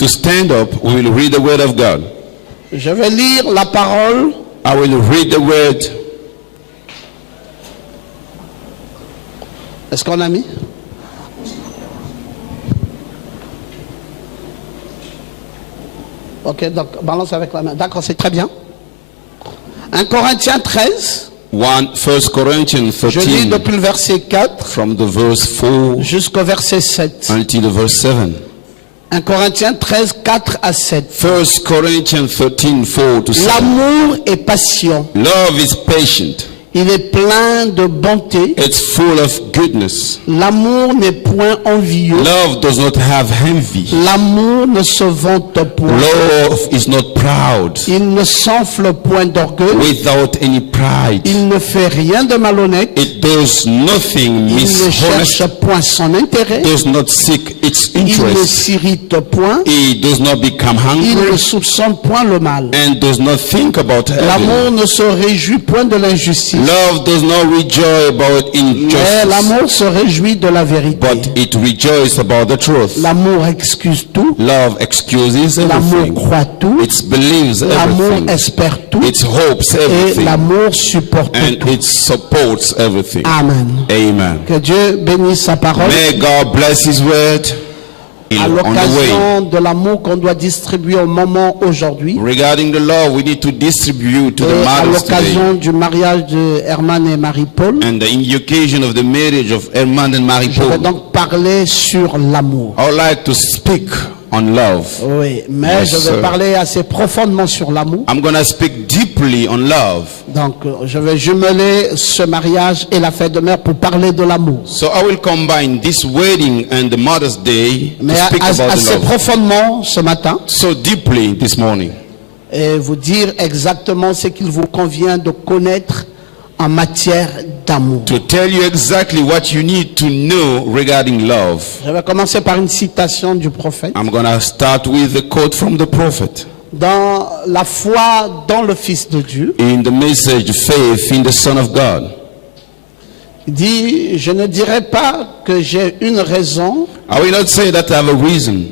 To stand up, we will read the word of God. Je vais lire la parole. I will read the word. Est-ce qu'on a mis? Ok, donc balance avec la main. D'accord, c'est très bien. 1 Corinthiens 13. 1 Corinthians Je lis 13 depuis le verset 4 from the verse 4 jusqu'au verset 7. until the verse 7. 1 Corinthiens 13, 4 à 7. 1 Corinthians 13, 4 to 7. L'amour est patient. Love is patient. Il est plein de bonté. It's full of goodness. L'amour n'est point envieux. Love does not have envy. L'amour ne se vante point. Love is not proud. Il ne s'enfle point d'orgueil. Without any pride. Il ne fait rien de malhonnête. It does nothing Il ne cherche dishonest. point son intérêt. Does not seek its Il ne interest. s'irrite point. It does not become Il ne hungry soupçonne point le mal. and does not think about evil. L'amour ne se réjouit point de l'injustice. Love does not rejoice about Mais injustice, l'amour se réjouit de la vérité. but it rejoices about the truth. L'amour excuse tout. Love excuses L'amour everything. croit tout. It believes L'amour everything. espère tout. It hopes Et everything. l'amour supporte And tout. it supports everything. Amen. Amen. Que Dieu bénisse sa parole. May God bless His word. À On the way. l'occasion de l'amour qu'on doit distribuer au moment aujourd'hui. Regarding the love, we need to distribute to the Et à mothers today. l'occasion du mariage de Herman et Marie-Paul. And in the occasion of the marriage of Herman and Marie Je vais Paul, donc parler sur l'amour. I would like to speak on love. Oui, mais Yes, je vais sir. parler assez profondément sur l'amour. I'm going to speak deeply on love. Donc, je vais jumeler ce mariage et la fête de mère pour parler de l'amour. So I will combine this wedding and the Mother's Day to Mais speak about the assez love. profondément ce matin So deeply this morning. et vous dire exactement ce qu'il vous convient de connaître en matière d'amour. To tell you exactly what you need to know regarding love. Je vais commencer par une citation du prophète. I'm going to start with a quote from the prophet. Dans la foi dans le Fils de Dieu, In the message, faith in the Son of God. il dit, je ne dirai pas que j'ai une raison, I will not say that I have a reason,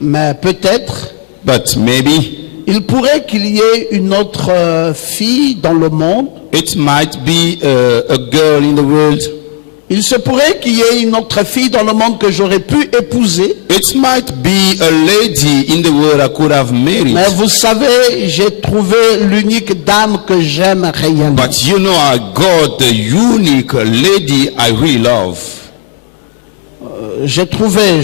mais peut-être, but maybe il pourrait qu'il y ait une autre fille dans le monde. it might be a girl in the world. Il se pourrait qu'il y ait une autre fille dans le monde que j'aurais pu épouser. It might be a lady in the world I could have married. Mais vous savez, j'ai trouvé l'unique dame que j'aime réellement. But you know, I got the unique lady I really love. J'ai trouvé,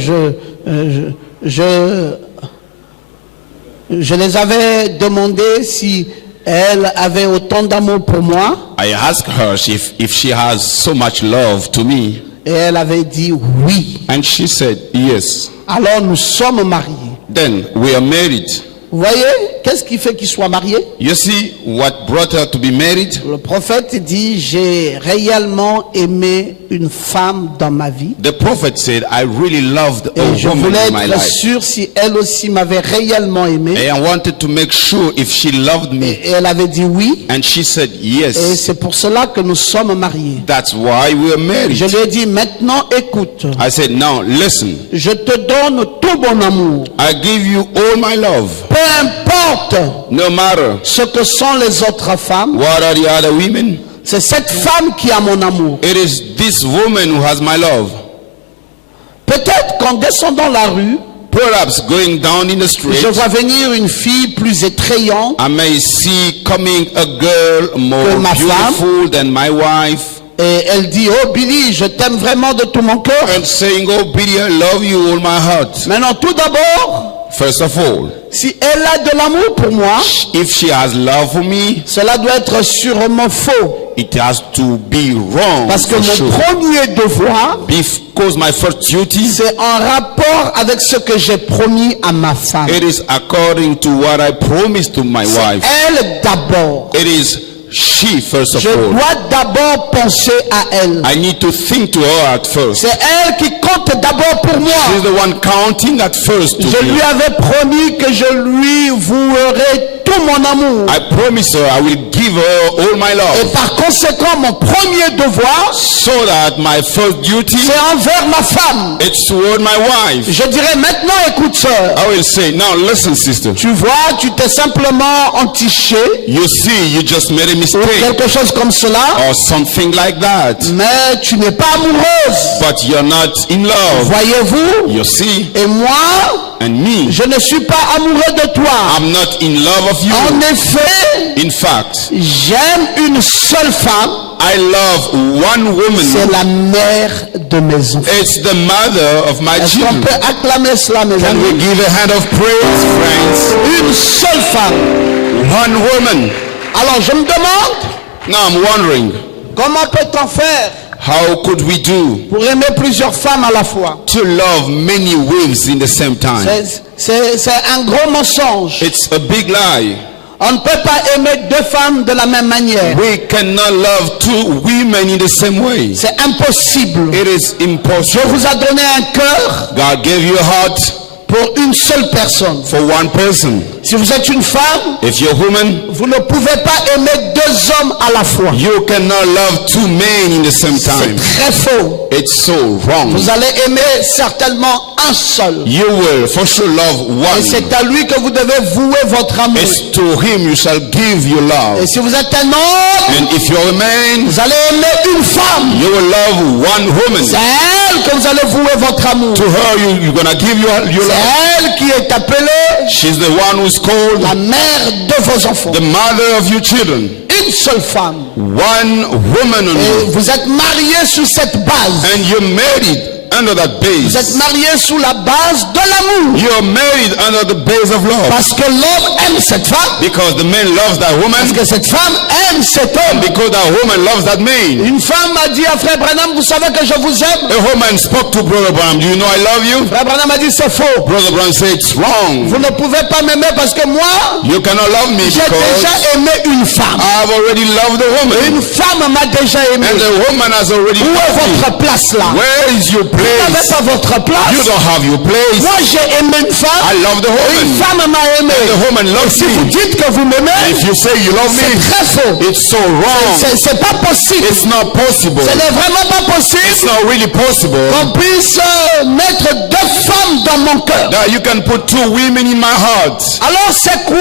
je les avais demandé si elle avait autant d'amour pour moi. I asked her if she has so much love to me. Et elle avait dit oui. And she said, yes. Alors nous sommes mariés. Then we are married. Vous voyez, qu'est-ce qui fait qu'ils soient mariés? You see what brought her to be married? Le prophète dit, j'ai réellement aimé une femme dans ma vie. The prophet said, I really loved Et a je woman voulais in my être life. sûr si elle aussi m'avait réellement aimé. And I wanted to make sure if she loved me. Et elle avait dit oui. And she said, Et yes. c'est pour cela que nous sommes mariés. That's why we are married. Je lui ai dit, maintenant écoute, I said, now listen. je te donne tout mon amour. I give you all my love. Peu importe No matter ce que sont les autres femmes, what are the other women. c'est cette femme qui a mon amour. It is this woman who has my love. Peut-être qu'en descendant la rue, Perhaps going down in the street, je vois venir une fille plus attrayante I may see coming a girl more Que ma beautiful than my wife, et elle dit, oh Billy, je t'aime vraiment de tout mon cœur. and saying, oh Billy, I love you all my heart. Maintenant, tout d'abord, First of all, si elle a de l'amour pour moi, if she has love for me, cela doit être sûrement faux. it has to be wrong. Parce que for mon sure. premier devoir, Because my first duty, c'est en rapport avec ce que j'ai promis à ma femme. it is according to what I promised to my C'est wife. elle d'abord. It is she first of Je all. dois d'abord penser à elle. I need to think to her at first. C'est elle qui compte d'abord pour moi. She's the one counting at first to Je me. lui avais promis que je lui vouerai tout tout mon amour. I promise her I will give her all my Et love. par conséquent, mon premier devoir, So that my first duty, c'est envers ma femme. it's toward my wife. Je dirais maintenant, écoute sœur, I will say, now listen sister. tu vois, tu t'es simplement entiché You see, you just made a ou mistake. quelque chose comme cela, Or something like that. mais tu n'es pas amoureuse. But you're not in love. Voyez-vous? You see, Et moi, and me, je ne suis pas amoureux de toi. I'm not in love of En you. effet, In fact, j'aime une seule femme, I love one c'est woman. la mère de mes enfants. It's the mother of my Est-ce qu'on children. peut acclamer cela, mes Can we amis? give a hand of praise, friends? Une seule femme. One woman. Alors je me demande, Now I'm wondering, comment peut-on faire how could we do pour aimer plusieurs femmes à la fois? to love many wives in the same time? C'est un gros mensonge. It's a big lie. On ne peut pas aimer deux femmes de la même manière. We cannot love two women in the same way. C'est impossible. It is Dieu impossible. vous a donné un cœur God gave you a heart pour une seule personne. for one person. Si vous êtes une femme, If you're a woman, vous ne pouvez pas aimer deux hommes à la fois. you cannot love two men in the same C'est time. très faux. It's so wrong. Vous allez aimer certainement un seul. You will for sure love Et one. c'est à lui que vous devez vouer votre amour. It's to him you shall give your love. Et si vous êtes un homme, And if you're a man, vous allez aimer une femme. you will love one woman. C'est à elle que vous allez vouer votre amour. To her you're gonna give your C'est love. elle qui est appelée She's the one who's called la mère de vos enfants. the mother of your children. Une seule femme. One woman Et only. vous êtes mariés sous cette base. And you're married under that Vous êtes base. mariés sous la base de l'amour. You're married under the base of love. Parce que l'homme aime cette femme. Because the man loves that woman. Parce que cette femme aime cet homme. Because that woman loves that man. Une femme a dit à Frère Branham, vous savez que je vous aime. A woman spoke to Brother Branham. Do you know I love you? Frère Branham a dit c'est faux. Brother Branham said it's wrong. Vous ne pouvez pas m'aimer parce que moi, You cannot love me j'ai because déjà aimé une femme. I've already loved the woman. Une femme m'a déjà aimé. And the woman has already Où est loved me. votre place là? Where is your Vous n'avez place? pas votre place. You don't have your place. Moi j'ai aimé une femme. I love the Une woman. femme m'a aimé. The woman loves Si vous me. dites que vous And m'aimez, if you say you love c'est me, très faux. it's so wrong. C'est pas possible. It's not possible. Ce n'est vraiment pas It's possible not really possible qu'on puisse mettre deux femmes dans mon cœur. that you can put two women in my heart. Alors c'est quoi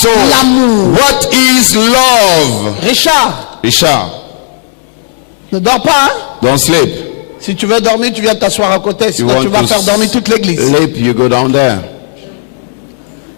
So, l'amour? what is love? Richard, Richard, ne dors pas, hein? don't sleep. Si tu veux dormir, tu viens t'asseoir à côté, You sinon want tu vas to faire dormir toute l'église. sleep, you go down there.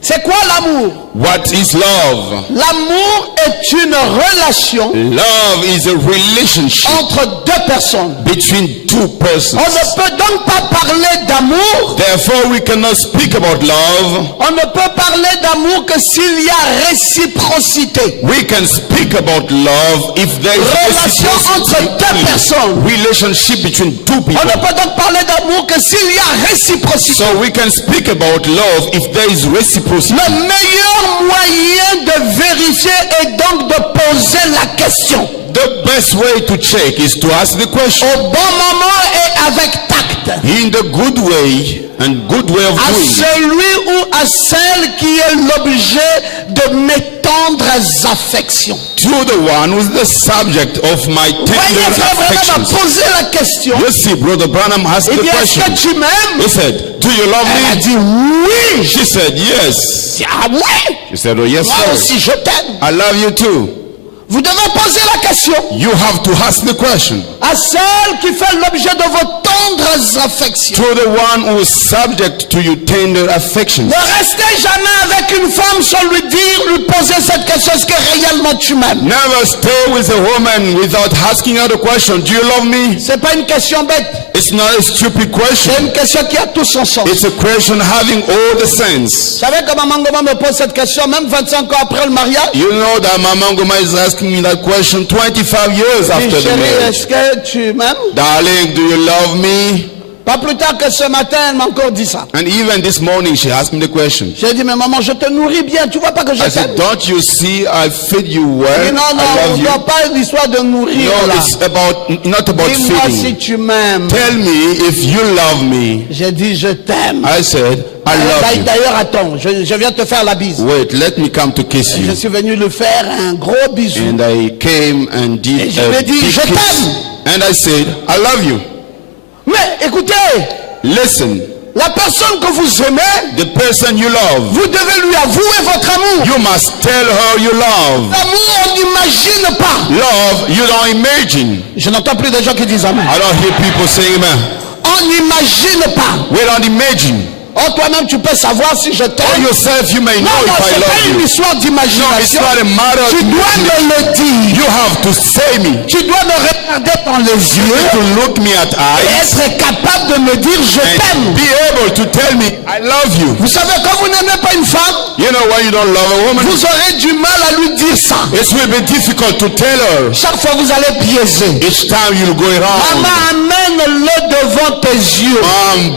C'est quoi l'amour? What is love? L'amour est une relation Love is a relationship entre deux personnes. between two persons. On ne peut donc pas parler d'amour. Therefore, we cannot speak about love. On ne peut parler d'amour que s'il y a réciprocité. We can speak about love if there is Relation entre deux personnes. relationship between two On people. ne peut donc parler d'amour que s'il y a réciprocité. So we can speak about love if there is reciprocity. Le meilleur moyen de vérifier est donc de poser la question. The best way to check is to ask the question Au bon moment et avec tact. in the good way and good way of À doing it. celui ou à celle qui est l'objet de mes tendres affections. To the one who is the subject of my Voyez, tender frère Branham a affections. posé la question. You see, Brother Branham asked Il the dit, est-ce question. que tu m'aimes? He said, do you love Elle a me? dit oui. She said, yes. dit, ah ouais, She said, oh yes, moi sir. aussi je t'aime. I love you too. Vous devez poser la question You have to ask the question à celle qui fait l'objet de vos tendres affections. to the one who is subject to your tender affections. Ne restez jamais avec une femme sans lui dire, lui poser cette question, est-ce que réellement tu m'aimes? Never stay with a woman without asking her the question, do you love me? C'est pas une question bête, It's not a stupid question. c'est une question qui a tout son sens. It's a question having all the sense. Vous savez comment Mangoma me pose cette question, même 25 ans après le mariage? You know that Mama Ngoma is asking me that question 25 years Il dit, after the chérie, marriage. est-ce que tu m'aimes? Darling, do you love me? Pas plus tard que ce matin, elle m'a encore dit ça. And even this morning, she asked me the question. J'ai dit, mais maman, je te nourris bien. Tu vois pas que je I t'aime? said, don't you see I feed you Elle well? dit, non, I non, love on you. doit pas l'histoire de nourrir No, là. it's not about Dis-moi si feeding. tu m'aimes. Tell me if you love me. J'ai dit, je t'aime. I said, I love you. D'ailleurs, attends, je viens te faire la bise. Wait, let me come to kiss Je you. suis venu lui faire un gros bisou. And I came and Et did je a lui ai dit, big je kiss. t'aime. And I said, I love you. Mais écoutez, Listen, la personne que vous aimez, the person you love, vous devez lui avouer votre amour. you must tell her you love. L'amour, on n'imagine pas. Love, you don't imagine. Je n'entends plus de gens qui disent amen. I don't hear people saying amen. On n'imagine pas. We don't imagine. Oh, toi-même, tu peux savoir si je For t'aime. yourself, you may know Non, non, if I c'est pas love une you. histoire No, it's d'imagination. not a matter of Tu dois imagination. me le dire. You have to say me. Tu dois me regarder dans les You yeux need to look me at et eyes être capable de me dire je and t'aime. be able to tell me I love you. Vous savez, quand vous n'aimez pas une femme, You know why you don't love a woman? vous aurez du mal à lui dire ça. It will be difficult to tell her. Chaque fois, vous allez biaiser. Each time you'll go around. Maman, amène-le devant tes yeux.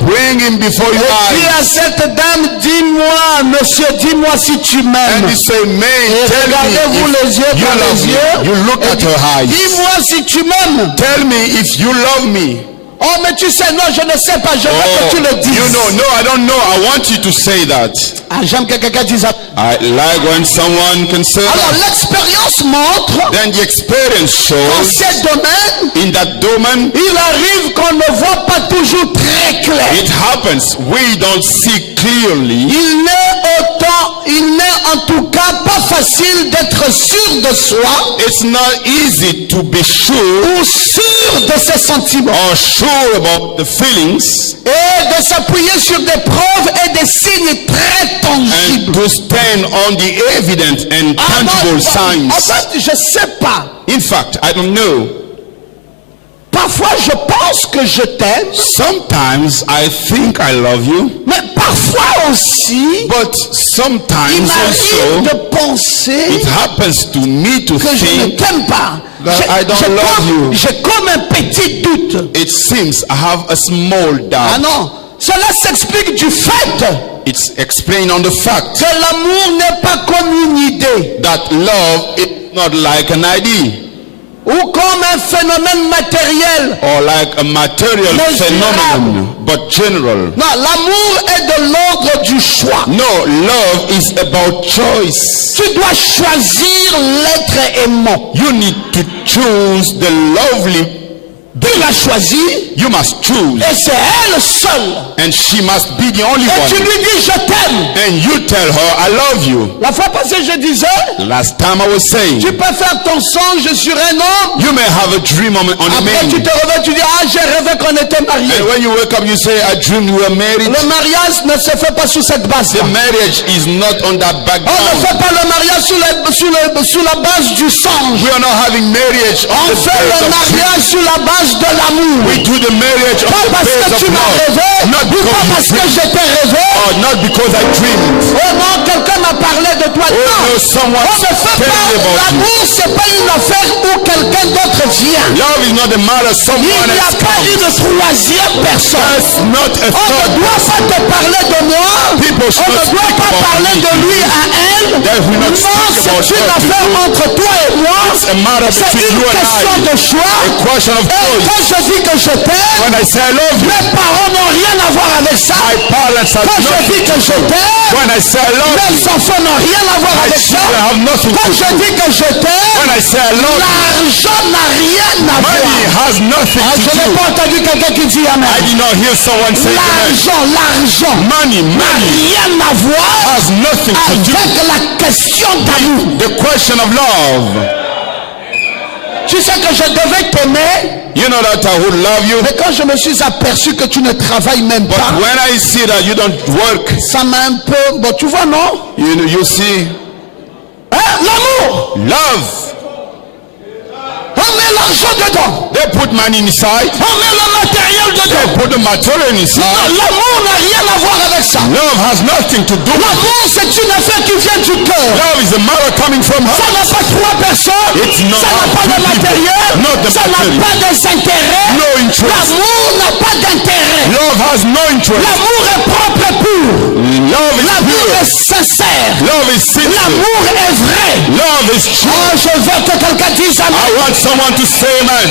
Bring him before your Et dis eyes. à cette dame, dis-moi, monsieur, dis-moi si tu And m'aimes. you say, man, Et tell regardez-vous me les yeux if you dans love les me. yeux. You look Et at her eyes. dis-moi si tu m'aimes. Tell me if you love me. Oh, mais tu sais, non, je ne sais pas, je veux que tu le dises. You know, no, I don't know. I want you to say that. Ah, j'aime que quelqu'un dise ça. I like when someone can say Alors, that. l'expérience montre Then the experience qu'en shows ces domaines, in that domain, il arrive qu'on ne voit pas toujours très clair. it happens. We don't see clearly. Il n'est en tout cas pas facile d'être sûr de soi It's not easy to be sure ou sûr de ses sentiments or sure about the feelings et de s'appuyer sur des preuves et des signes très tangibles. and to stand on the evident and Ah non, tangible en signs. fait, je sais pas. In fact, I don't know. Parfois, je pense que je t'aime, Sometimes I think I love you, mais parfois aussi, but il sometimes m'arrive also de penser it happens to me to que je ne think t'aime pas. that I don't love you. J'ai comme un petit doute. It seems I have a small Ah doubt. non, cela s'explique du fait It's explained on the fact que l'amour n'est pas comme une idée that love is not like an idea ou comme un phénomène matériel. or like a material Measurable. phenomenon, but general. Non, l'amour est de l'ordre du choix. No, love is about choice. Tu dois choisir l'être aimant. You need to choose the lovely. Tu l'as choisi You must choose. et c'est elle seule. And she must be the only Et tu one. lui dis je t'aime. And you tell her, I love you. La fois passée, je disais, Last time I was saying, tu peux faire ton songe sur un homme. you may have a dream on a Après, tu man. te réveilles, tu dis, ah, j'ai rêvé qu'on était mariés. And when you wake up, you say, I dreamed we were married. Le mariage ne se fait pas sous cette base. The marriage is not on that On ne background. fait pas le mariage sous la base du songe. We are not having marriage on On the fait base le of mariage sur la base de l'amour. We do the marriage on Pas the parce base que of tu m'as love. rêvé, Not ou pas parce because you que dreamed. je t'ai rêvé. Or not because I dreamed. Oh non, quelqu'un m'a parlé de toi. Oh Non, no, someone on ne fait tell pas. me about you. L'amour, c'est pas une affaire où quelqu'un d'autre vient. Love is not a matter Il someone n'y a else pas comes. une troisième personne. That's not a On ne third doit pas person. te parler de moi. People should On ne not doit speak pas about parler me. de lui à elle. That we not Non, speak about c'est une her to affaire you. entre toi et moi. It's a matter C'est between une you and question I. de choix. A question of Et choice. quand je dis que je t'aime, When I say I love you, mes parents n'ont rien à voir avec ça. my parents have Quand je nothing. dis que je t'aime, When I say I love you, mes enfants n'ont rien à voir my avec ça. children have nothing Quand to je do. dis que je t'aime, When I say I love you, l'argent n'a rien à money voir. has nothing Ah, to je n'ai do. pas entendu quelqu'un qui dit I amen. did not hear someone say amen. L'argent Money n'a rien à voir has nothing to do. avec la question d'amour. The question of love. Tu sais que je devais t'aimer, You know that I would love you, mais quand je me suis aperçu que tu ne travailles même but pas, when I see that you don't work, ça m'a un peu... Bon, tu vois, non? you see, Hein? L'amour! love. Oh, On met l'argent dedans. They put money inside. On met le matériel They dedans. put the material Non, inside. l'amour n'a rien à voir avec ça. Love has nothing to do with it. L'amour, c'est une affaire qui vient du cœur. Love is a matter coming from Ça her. n'a pas trois personnes. It's not Ça n'a pas de two people. matériel. Not the Ça n'a material. pas des intérêts. No interest. L'amour n'a pas d'intérêt. Love has no interest. L'amour est propre et pur. Love is L'amour pure. est sincère. Love is sincere. L'amour est vrai. Love is true. Oh, je veux que quelqu'un dise I amen. want someone to say amen.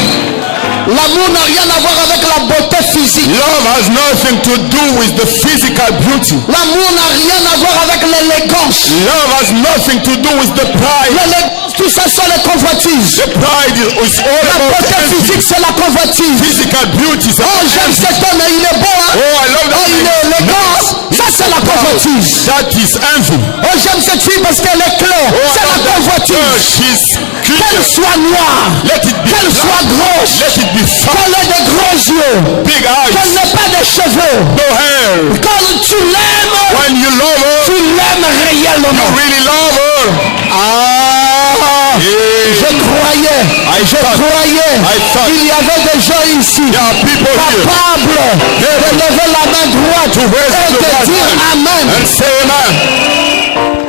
L'amour n'a rien à voir avec la beauté physique. Love has nothing to do with the physical beauty. L'amour n'a rien à voir avec l'élégance. Love has nothing to do with the pride. L'élégance, tout ça, c'est les convoitises. The pride is all La about beauté envy. physique, c'est la convoitise. Physical beauty is Oh, about j'aime envy. cet homme, il est beau, hein? Oh, I love Oh, that. il est élégant. Ça, c'est la convoitise. That is envy. Oh, j'aime cette fille parce qu'elle est claire. Oh, I C'est la love that girl. convoitise. She's Qu'elle clear. soit noire. Let it be Qu'elle black. soit grosse. Let it be fat. Qu'elle ait des gros yeux. Big Qu'elle eyes. n'ait pas de cheveux. No hair. Quand tu l'aimes, When you love her, tu l'aimes you réellement. really love her. Ah, Yeah. je croyais qu'il y avait des gens ici There are people here capables de lever la main droite to raise et the de right dire hand Amen. and say amen.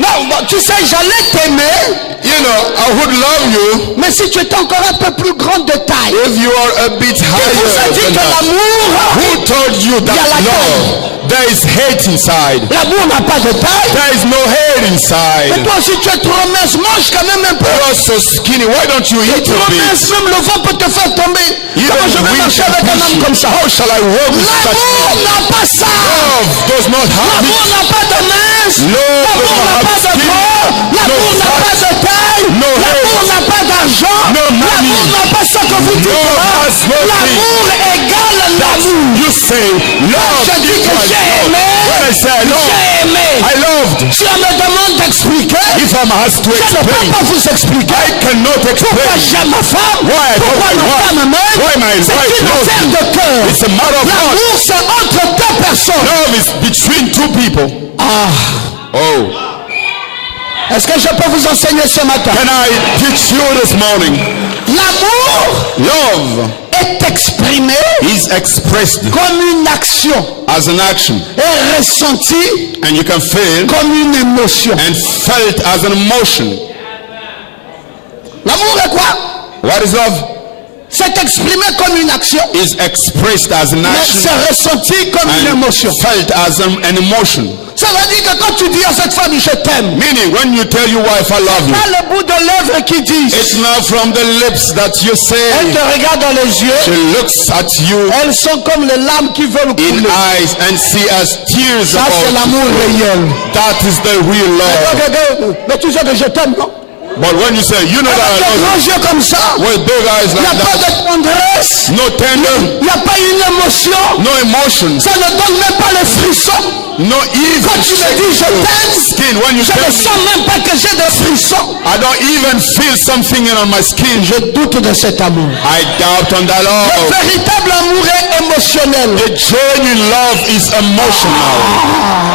Non, bon, tu sais, j'allais t'aimer, You know, I would love you mais si tu étais encore un peu plus grande de taille. if you are a bit Qui vous a higher dit than que that. l'amour, Who told you Il y a la that love, there is hate inside? l'amour n'a pas de taille? There is no hate Mais inside. toi aussi tu es trop mince, mange quand même un peu. You are so skinny. Why don't you eat Trop a mince, bit? même le vent peut te faire tomber. Comment je vais wind marcher can avec un push homme you. comme ça? How shall I walk with such L'amour men? n'a pas ça. Love does not have L'amour it. n'a pas de mince. Love L'amour does n'a not pas have de skin. corps. L'amour No n'a fat. pas de taille. No L'amour hate. n'a pas d'argent. No money. L'amour n'a pas ce que vous dites Love là. has nothing. L'amour égale l'amour. You say love Je dis que equals j'ai love. aimé. When I say I love, J'ai aimé. I loved. Si on me demande d'expliquer, If I'm asked to je ne peux explain, pas vous expliquer. I cannot Pourquoi explain. j'aime ma femme? Why I Pourquoi love ma my femme m'aime? Why my C'est wife une loves affaire me. de cœur. It's a matter of heart. L'amour, c'est entre deux personnes. Love is between two people. Oh. Est-ce que je peux vous enseigner ce matin? Can I teach you this morning? L'amour Love est exprimé is expressed comme une action as an action, et ressenti and you can feel comme une émotion. and felt as an emotion. L'amour est quoi? What is love? C'est exprimé comme une action, Is expressed as an mais action c'est ressenti comme une and émotion. felt as an emotion. Ça veut dire que quand tu dis à cette femme, je t'aime, Meaning, when you tell your wife, I love you, pas le bout de l'œuvre qui dit. it's not from the lips that you Elle say. te regarde dans les She yeux. looks at you Elles sont comme les larmes qui veulent in couler. eyes and see as tears Ça, c'est about. l'amour réel. That is the real love. Mais tu sais que je t'aime, non? But when you say, you know that Avec I des love grands yeux comme ça, you, with big eyes il n'y a like pas that, de tendresse, no tender, il n'y a pas une émotion, no emotions, ça ne donne même pas les frissons. no even Quand tu me dis je t'aime, skin. When you je ne tell me, sens même pas que j'ai des frissons. I don't even feel something on my skin. Je doute de cet amour. I doubt on that Le love. véritable amour est émotionnel. The genuine love is emotional.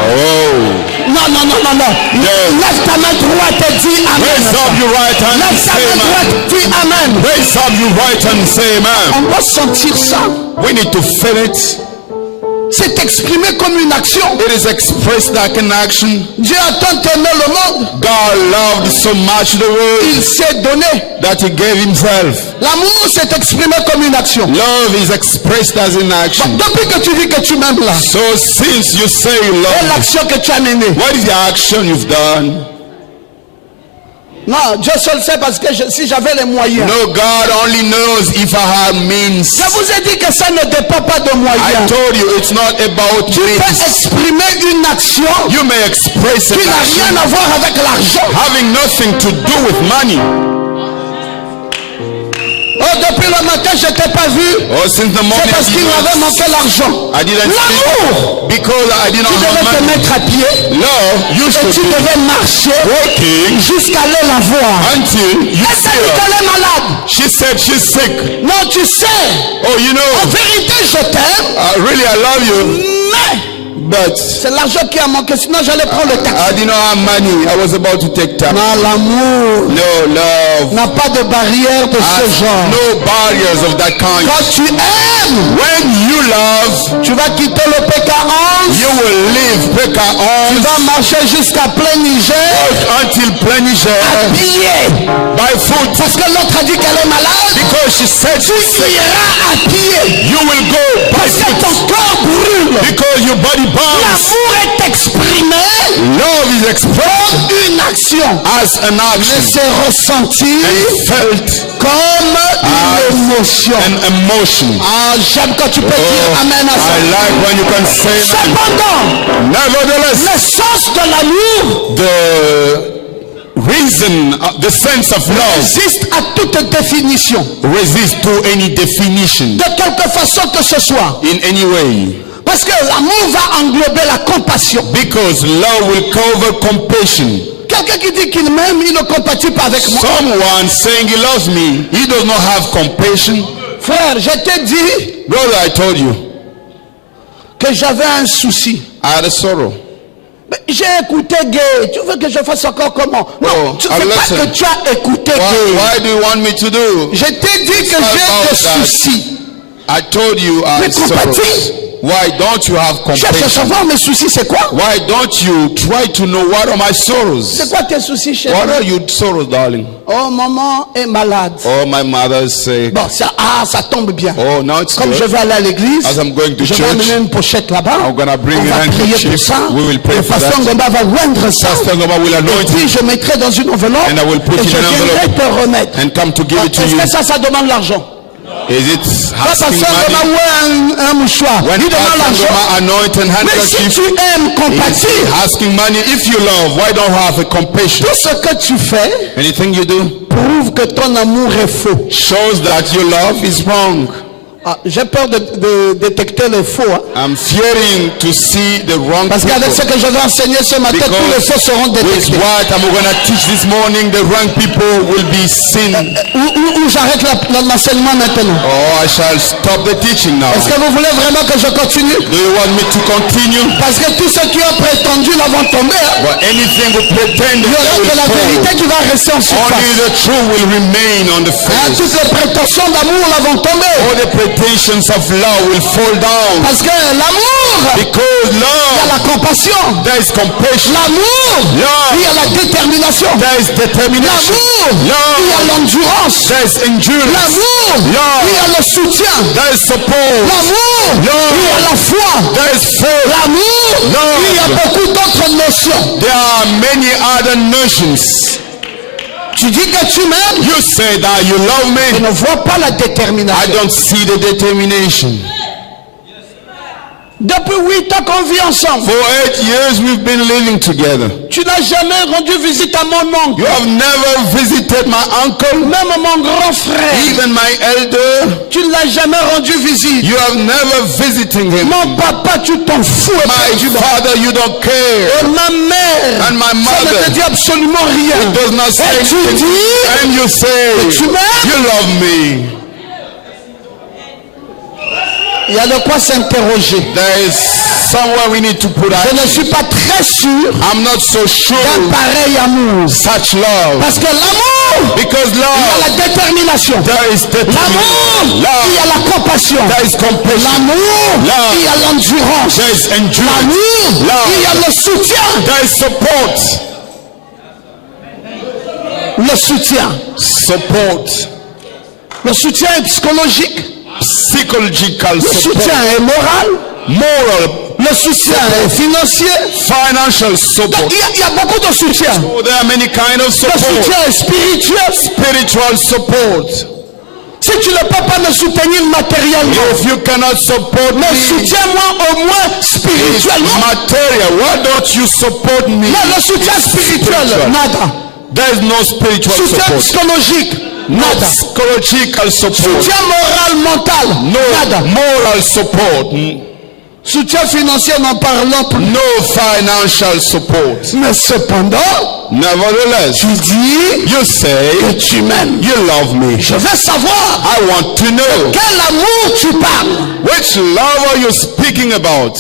Oh. Non, non, non, non, non. Yes. Lève ta main droite et dis Raise Amen. up your right hand and Lève ta say main amen. droite, dis Amen. Raise up your right hand and say amen. On doit sentir ça. We need to feel it. C'est exprimé comme une action. It is expressed like an action. Dieu a tant aimé le monde, God loved so much the il world s'est donné. that he gave himself. L'amour s'est exprimé comme une action. Love is expressed as an action. Depuis que tu dis que tu m'aimes là, So since you say you quelle love me, l'action que tu as menée? what is the action you've done? Non, Dieu seul sait parce que si j'avais les moyens. No, God only knows if I had means. Je vous ai dit que ça ne dépend pas de I moyens. told you it's not about Tu peux means. exprimer une action You may express qui an n'a action rien à voir avec l'argent. having nothing to do with money. Oh, depuis le matin, je t'ai pas vu. Oh, since the C'est morning parce qu'il m'avait manqué l'argent. I didn't L'amour. speak because I didn't Tu devais have te money. mettre à pied Love et used tu to be devais marcher working jusqu'à aller la voir. until you Elle see t'a dit her. qu'elle est malade. She said she's sick. Non, tu sais. Oh, you En know, vérité, je t'aime. really I love you. Mais But C'est l'argent qui a manqué, sinon j'allais prendre le taxi. I did not have money. I was about to take taxi. Non, l'amour No, love n'a pas de barrière de ce has genre. no barriers of that kind. Quand tu aimes, When you love, tu vas quitter le PK11, you will leave Peka tu on vas marcher jusqu'à plein Niger, until Pleniger habillé. by foot. Parce que l'autre a dit qu'elle est malade. Because she said Tu she's sick. iras à pied. You will go by Parce que foot. ton corps brûle. Because your body burns. L'amour est exprimé Love is expressed comme une action. as an Mais action c'est ressenti and felt comme une émotion. an emotion. Ah, j'aime quand tu peux dire Amen à I ça. like when you can say that. Cependant, Nevertheless, l'essence de l'amour the reason, the sense of love résiste à toute définition. resists to any definition De quelque façon que ce soit. in any way. Parce que l'amour va englober la compassion. Because love will cover compassion. Quelqu'un qui dit qu'il m'aime, il ne compatit pas avec moi. Someone saying he loves me, he does not have compassion. Frère, je t'ai dit Brother, I told you, que j'avais un souci. I had a sorrow. Mais j'ai écouté Gay. Tu veux que je fasse encore comment? Non, Oh, tu I sais pas listen. que tu as écouté Why, Gay. why do you want me to do? Je t'ai dit que It's j'ai about des that. soucis. I told you I Mais had sorrows. compatis. Why don't you have Cherche à compassion? savoir mes soucis, c'est quoi? Why don't you try to know what are my sorrows? C'est quoi tes soucis, chérie? What are your sorrows, darling? Oh, maman est malade. Oh, my mother is sick. Bon, ça tombe bien. Oh, now it's Comme je good. vais aller à l'église, As I'm going to je vais church, amener une pochette là-bas. I'm gonna bring On an va prier handkerchief. pour ça. We will pray Le for pasteur that. Ngomba va oindre ça. Pastor Ngoma will Et anoint puis you je mettrai dans une enveloppe And I will put et it je in an viendrai envelope te remettre. and come to give it to Est-ce you. que ça demande l'argent? Is it Quand asking pasteur Ngomba money? oint un mouchoir, When il demande Pastor l'argent. Ngoma anoint and Mais si handkerchief, tu aimes is compatir, asking money. If you love, why don't have a compassion? tout ce que tu fais Anything you do prouve que ton amour est faux. shows that your love is wrong. Ah, j'ai peur de détecter les faux. Hein. I'm fearing to see the wrong Parce qu'avec ce people. que je vais enseigner ce matin, tous les faux seront With détectés. what I'm going to teach this morning, the wrong people will be seen. Où j'arrête l'enseignement maintenant? Oh, I shall stop the teaching now. Est-ce que vous voulez vraiment que je continue? Do you want me to continue? Parce que tous ceux qui ont prétendu là vont tomber. Hein. But anything we pretend, Il y aura que la will vérité fall. qui va rester en Only surface. the truth will remain on the Hein, face. toutes les prétentions d'amour là vont tomber. All the pretensions of love will fall down. Parce que l'amour, Because il y a love, la compassion. there is compassion. L'amour, il y a la détermination. There is determination. L'amour, il y a Love, l'endurance. there is endurance. L'amour, il y a le soutien. There is support. L'amour, il y a la foi. There is faith. L'amour, il y a beaucoup d'autres notions. There are many other notions. Tu dis que tu m'aimes, You say that you love je me. ne vois pas la I détermination. don't see the determination. Depuis 8 ans qu'on vit ensemble, For 8 years we've been living together. tu n'as jamais rendu visite à mon oncle, You have never visited my uncle, même mon grand frère. even my elder. Tu ne l'as jamais rendu visite. You have never visited him. Mon papa, tu t'en fous. My father, you don't care. Et ma mère, And my ça ne te mother dit absolument rien. does not say Et tu anything. dis, And you say, tu m'aimes? you love me. il y a de quoi s'interroger. There is somewhere we need to put Je ne our. suis pas très sûr I'm not so d'un sure pareil amour. such love. Parce que l'amour, Because il y a love, la détermination. there is L'amour, determination. il y a Love, la compassion. there is compassion. L'amour, Love. il y a l'endurance. There is endurance. L'amour, Love. il y a le soutien. There is support. Le soutien. Support. Le soutien est psychologique. Psychological Le support. soutien est moral. Moral. Le soutien est financier. Financial Donc, support. il y a beaucoup de soutien. Oh, there are many kind of Le support. soutien est spirituel. Spiritual support. Si tu ne peux pas me soutenir matériellement, If you cannot support mais me soutiens-moi au moins spirituellement. material, why don't you support me? Mais le soutien spirituel, nada. There is no spiritual Soutien support. psychologique, No nada. psychological support. Soutien moral, mental, No nada. moral support. Soutien financier, n'en parlons plus. No financial support. Mais cependant, Nevertheless, tu dis you say que tu m'aimes. you love me. Je veux savoir I want to know, quel amour tu parles. which love are you speaking about?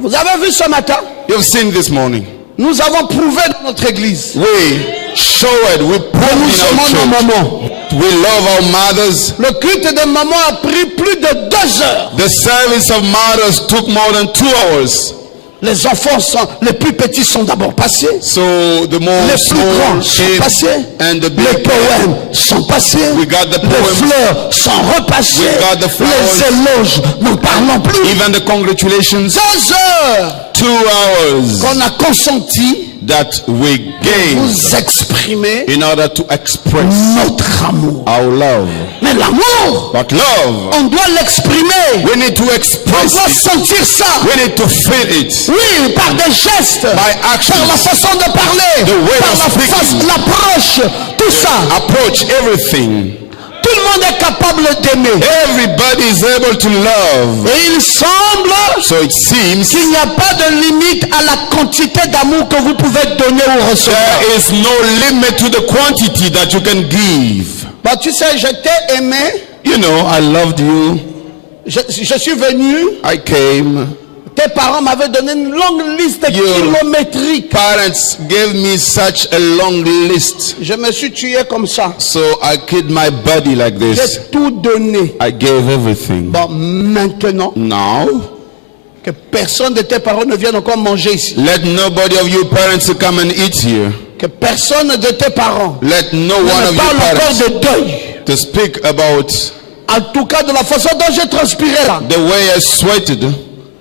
Vous avez vu ce matin? You've seen this morning. Nous avons prouvé dans notre église. We showed, we proved Nous in our aimons nos church. mamans. We love our mothers. Le culte des mamans a pris plus de 2 heures. The service of mothers took more than 2 hours. Les enfants les plus petits sont d'abord passés. So the more Les plus grands small sont came passés. and the Les big poèmes sont passés. We got the Les poems. fleurs sont repassées. We got the flowers. Les éloges, n'en parlons plus. Even the congratulations. 2 heures 2 hours qu'on a consenti that we gave vous exprimer in order to express notre amour. our love. Mais l'amour, But love, on doit l'exprimer. we need to On express doit it. sentir ça. We need to feel it. Oui, par des gestes, By actions. par la façon de parler, The way par of la speaking. face, l'approche, tout ça. Approach everything. Tout le monde est capable d'aimer. Everybody is able to love. Et il semble So it seems qu'il n'y a pas de limite à la quantité d'amour que vous pouvez donner ou recevoir. there is no limit to the quantity that you can give. Bah, tu sais, je t'ai aimé. You know, I loved you. Je suis venu. I came. Tes parents m'avaient donné une longue liste kilométrique. Parents gave me such a long list. Je me suis tué comme ça. So I killed my body like this. J'ai tout donné. I gave everything. Bon, maintenant, Now, que personne de tes parents ne vienne encore manger ici. let nobody of you parents come and eat here. Que personne de tes parents Let no ne one me of parle you encore parents de deuil. to speak about En tout cas, de la façon dont j'ai transpiré là. the way I sweated.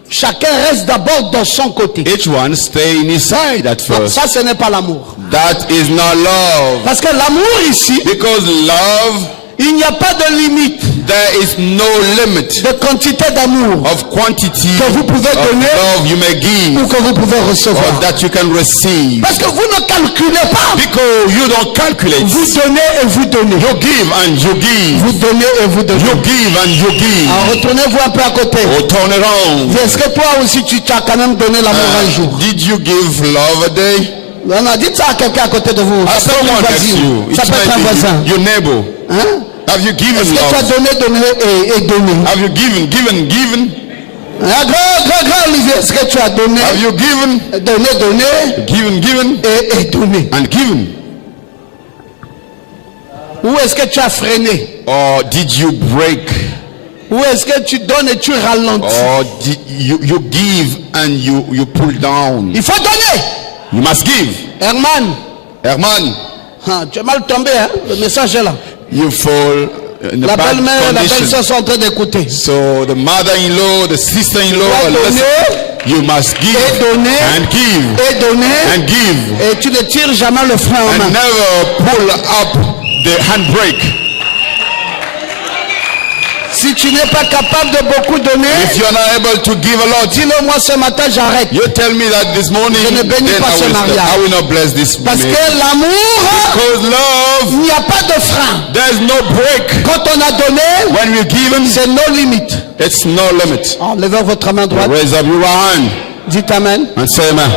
Chacun reste d'abord dans son côté. Each one stay in his side at first. Ça, ce n'est pas l'amour. That is not love. Parce que l'amour ici, Because love, il n'y a pas de limite there is no limit de quantité d'amour of quantity que vous pouvez of donner love you may give ou que vous pouvez or recevoir. that you can receive. Parce que vous ne calculez pas. Because you don't calculate. Vous donnez et vous donnez. You give and you give. Vous donnez et vous donnez. You give and you give. Alors retournez-vous un peu à côté. Oh, turn around. Est-ce que toi aussi tu as quand même donné l'amour un jour? Did you give love a day? Non, non, dites ça à quelqu'un à côté de vous. Ça As peut être un someone next to voisin. you. Ça It peut être un might voisin. be your neighbor. Hein? Have you given Est-ce que tu as love? donné et donné? Have you given? Hein, grand Olivier, est-ce que tu as donné, Have you given? Given et donné? and given? Ou est-ce que tu as freiné? Or did you break? Ou est-ce que tu donnes et tu ralentis? Or did you give and you pull down? Il faut donner. You must give. Herman, tu es mal tombé, hein? Le message est là. You fall in a La bad belle-mère et la condition. belle-sœur sont en train d'écouter. So the mother-in-law, the sister-in-law, Tu dois donner you must give et donner and give et donner and give et tu ne tires jamais le frein en and main. never pull up the handbrake. Si tu n'es pas capable de beaucoup donner, If you're not able to give a lot, dis-le moi ce matin, j'arrête. you tell me that this morning, Je ne bénis then pas ce mariage. I will not bless this Parce marriage. que l'amour, Because love, il n'y a pas de frein. there's no break. Quand on a donné, When we're given, c'est nos limites. it's no limit. Levez votre main droite. Raise up your hand Dites amen. and say amen.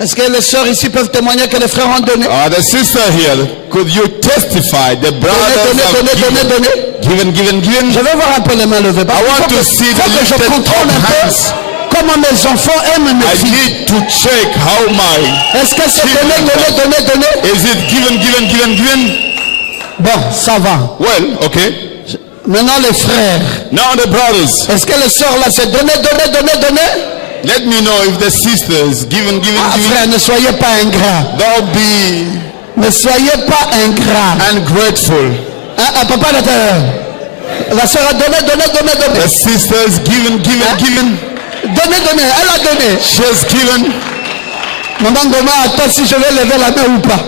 Est-ce que les sœurs ici peuvent témoigner que les frères ont donné? The sister here, could you testify the brothers Donner. given? Je vais voir un peu les mains levées. I want to see the Faut que je lifted contrôle un peu hands. comment mes enfants aiment mes I filles. need to check how my, Est-ce que c'est donner? is it given? Bon, ça va. Well, okay. Maintenant les frères. Now the brothers, Est-ce que les sœurs là c'est donner? let me know if the sisters given. Frère, ne soyez pas ingrats. Don't be Ne soyez pas ingrats. ungrateful. Papa la sœur a donné. The sisters given. Donner, elle a donné. She has given. Maman Goma attends si je vais lever la main ou pas.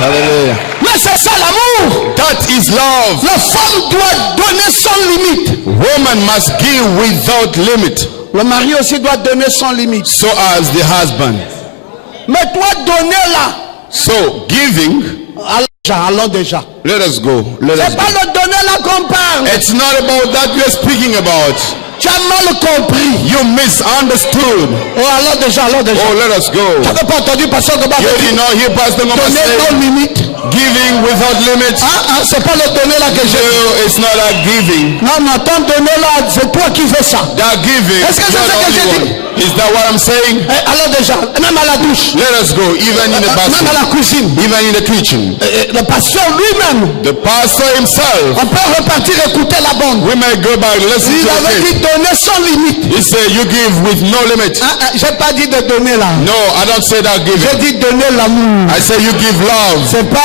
Hallelujah. Mais c'est ça l'amour. That is love. La femme doit donner sans limite. Woman must give without limit. Le mari aussi doit donner sans limite. So as the husband. Mais toi donner là. So giving. Allons déjà. Let us go. C'est pas le donner là qu'on parle. It's not about that we are speaking about. Tu as mal compris. You misunderstood. Allons déjà. Oh, let us go. Tu n'avais pas entendu Pasteur Goma. You did not hear Pastor Goma Donner say, nos limites. Giving without limits. C'est pas le donner là que j'ai. No, it's not that giving. Non, ton donner là, c'est toi qui fais ça. That giving. Est-ce que c'est ça que j'ai dit? Is that what I'm saying? Alors déjà, même à la douche. Let us go, even in the Même à bathroom, la cuisine. even in the kitchen. Le pasteur lui-même. The pastor himself. On peut repartir écouter la bande. We may go back, listen Il to avait it. dit donner sans limite. He said, you give with no limit. J'ai pas dit de donner là. No, I don't say that J'ai giving. dit donner l'amour. I say you give love. C'est pas,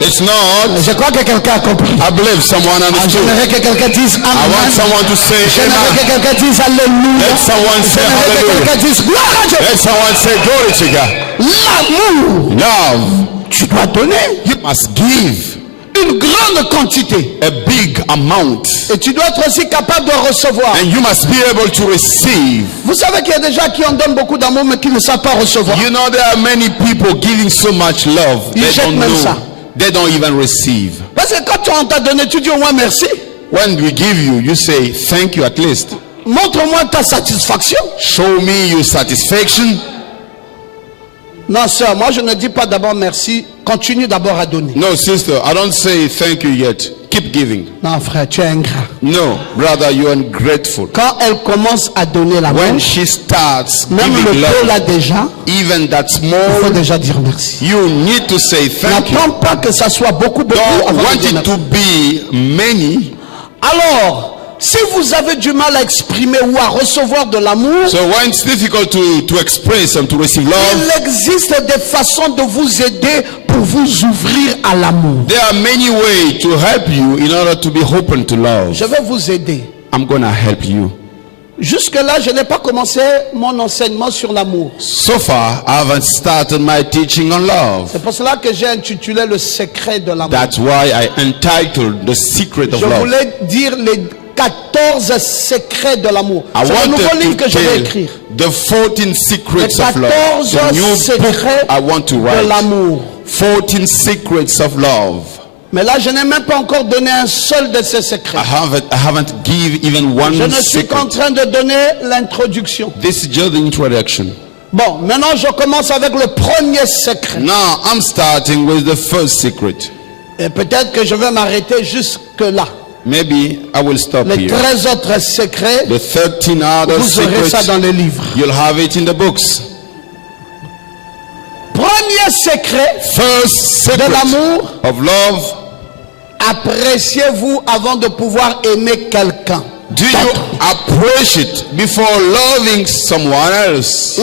It's not. Je crois que quelqu'un a compris. I believe someone understood. J'aimerais que quelqu'un dise I want amen. someone to say J'aimerais que amen. quelqu'un dise alléluia. Let someone say J'aimerais que hallelujah. quelqu'un dise gloire à Dieu. Let someone say glory to God. L'amour, Love. tu dois donner You must give une grande quantité. a big amount. Et tu dois être aussi capable de recevoir. And you must be able to receive. Vous savez qu'il y a des gens qui en donnent beaucoup d'amour mais qui ne savent pas recevoir. You know there are many people giving so much love. Ils They jettent don't même ça. know. They don't even receive. Parce que quand on t'a donné, tu dis au moins merci. When we give you, you say thank you at least. Montre-moi ta satisfaction. Show me your satisfaction. Non, sœur, moi je ne dis pas d'abord merci. Continue d'abord à donner. No, sister, I don't say thank you yet. Keep giving. Non, frère, tu es ingrat. No, brother, you are ungrateful. Quand elle commence à donner l'amour, When she starts même le giving peu là love, déjà, even that il faut small, déjà dire merci. you need to say thank you. N'attends pas que ça soit beaucoup, beaucoup Don't avant de want dire it merci. to be many. Alors, si vous avez du mal à exprimer ou à recevoir de l'amour, So when it's difficult to express and to receive love, il existe des façons de vous aider pour vous ouvrir à l'amour. there are many ways to help you in order to be open to love. Je vais vous aider. I'm gonna help you. Jusque-là, je n'ai pas commencé mon enseignement sur l'amour. So far, I haven't started my teaching on love. C'est pour cela que j'ai intitulé le secret de l'amour. That's why I entitled The Secret of Je Love. voulais dire les 14 secrets de l'amour. I C'est le nouveau livre wanted que to je vais tell écrire. the 14 secrets Les of love. 14 The new book secrets I want to de write. l'amour. 14 secrets of love. Mais là, je n'ai même pas encore donné un seul de ces secrets. I haven't give even one Je ne suis qu'en secret. train de donner l'introduction. This is just the introduction. Bon, maintenant je commence avec le premier secret. Now I'm starting with the first secret. Et peut-être que je vais m'arrêter jusque-là. Maybe I will stop Les here. 13 autres secrets, The 13 other vous aurez ça secrets, dans les livres. you'll have it in the books. Premier secret First de secret l'amour, of love. appréciez-vous avant de pouvoir aimer quelqu'un. Do you appreciate before loving someone else?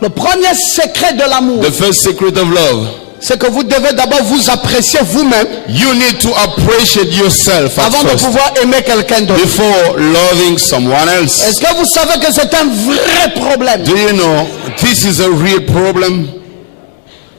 Le premier secret de l'amour, The first secret of love. c'est que vous devez d'abord vous apprécier vous-même You need to appreciate yourself at avant de first pouvoir aimer quelqu'un d'autre. before loving someone else. Est-ce que vous savez que c'est un vrai problème? Do you know this is a real problem?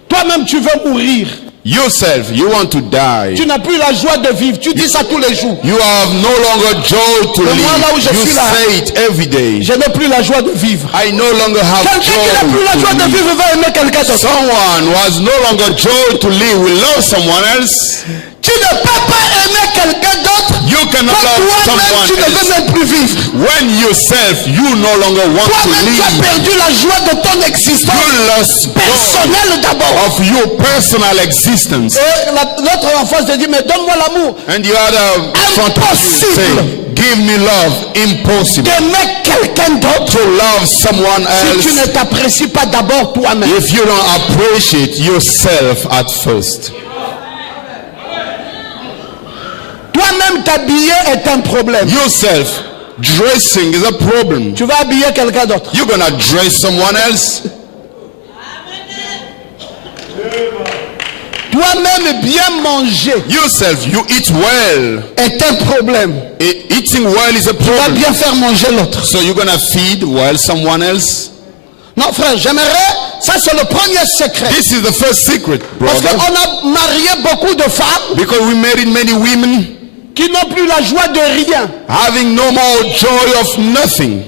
Toi-même, tu veux mourir. Yourself, you want to die. Tu n'as plus la joie de vivre. Tu dis ça tous les jours. You have no longer joy to Mais moi, là où live. je You suis là, say it every day. Je n'ai plus la joie de vivre. I no longer have Quelqu'un qui n'a plus la joy joie to de live. vivre va aimer quelqu'un d'autre. Someone who has no longer joy to live will love someone else. Tu ne peux pas aimer quelqu'un d'autre You cannot quand love toi-même tu ne veux someone else même plus vivre. when yourself you no longer want to Toi-même tu as live. perdu la joie de ton existence You lost joy personnelle d'abord. of your personal existence. Et l'autre en face te dit mais donne-moi l'amour. And the other front of you say, give me love. Impossible D'aimer quelqu'un d'autre to love someone si tu ne else t'apprécies pas d'abord toi-même. if you don't appreciate yourself at first. Toi-même t'habiller est un problème. Yourself dressing is a problem. Tu vas habiller quelqu'un d'autre. You're gonna dress someone else. Toi-même bien manger Yourself, you eat well. est un problème. Eating well is a Tu vas problem. bien faire manger l'autre. So you're gonna feed well someone else. Non frère, j'aimerais, ça c'est le premier secret. This is the first secret, Parce brother. qu'on a marié beaucoup de femmes Because we married many women qui n'ont plus la joie de rien. having no more joy of nothing.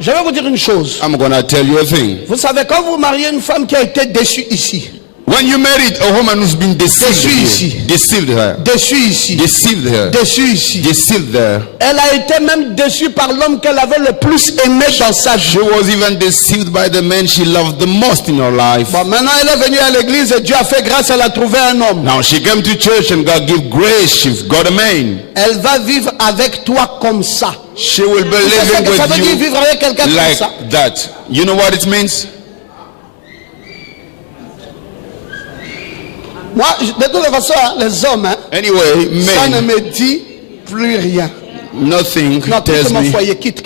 Je vais vous dire une chose. I'm gonna tell you a thing. Vous savez, quand vous mariez une femme qui a été déçue ici, When you married a woman who's been deceived Déçue ici. here, deceived her, Déçue ici. deceived her, Déçue ici. deceived there. Elle a été même déçue par l'homme qu'elle avait le plus aimé dans sa vie. She was even deceived by the man she loved the most in her life. Bon, maintenant elle est venue à l'église et Dieu a fait grâce, elle a trouvé un homme. Now she came to church and God gave grace. She got a man. Elle va vivre avec toi comme ça. She will be C'est ça living que ça veut with dire you vivre avec quelqu'un comme like ça. that. You know what it means? Moi, de toute façon, les hommes, hein, Anyway, ça ne men, me dit plus rien. nothing Non, tells quitte mon me, foyer, quitte.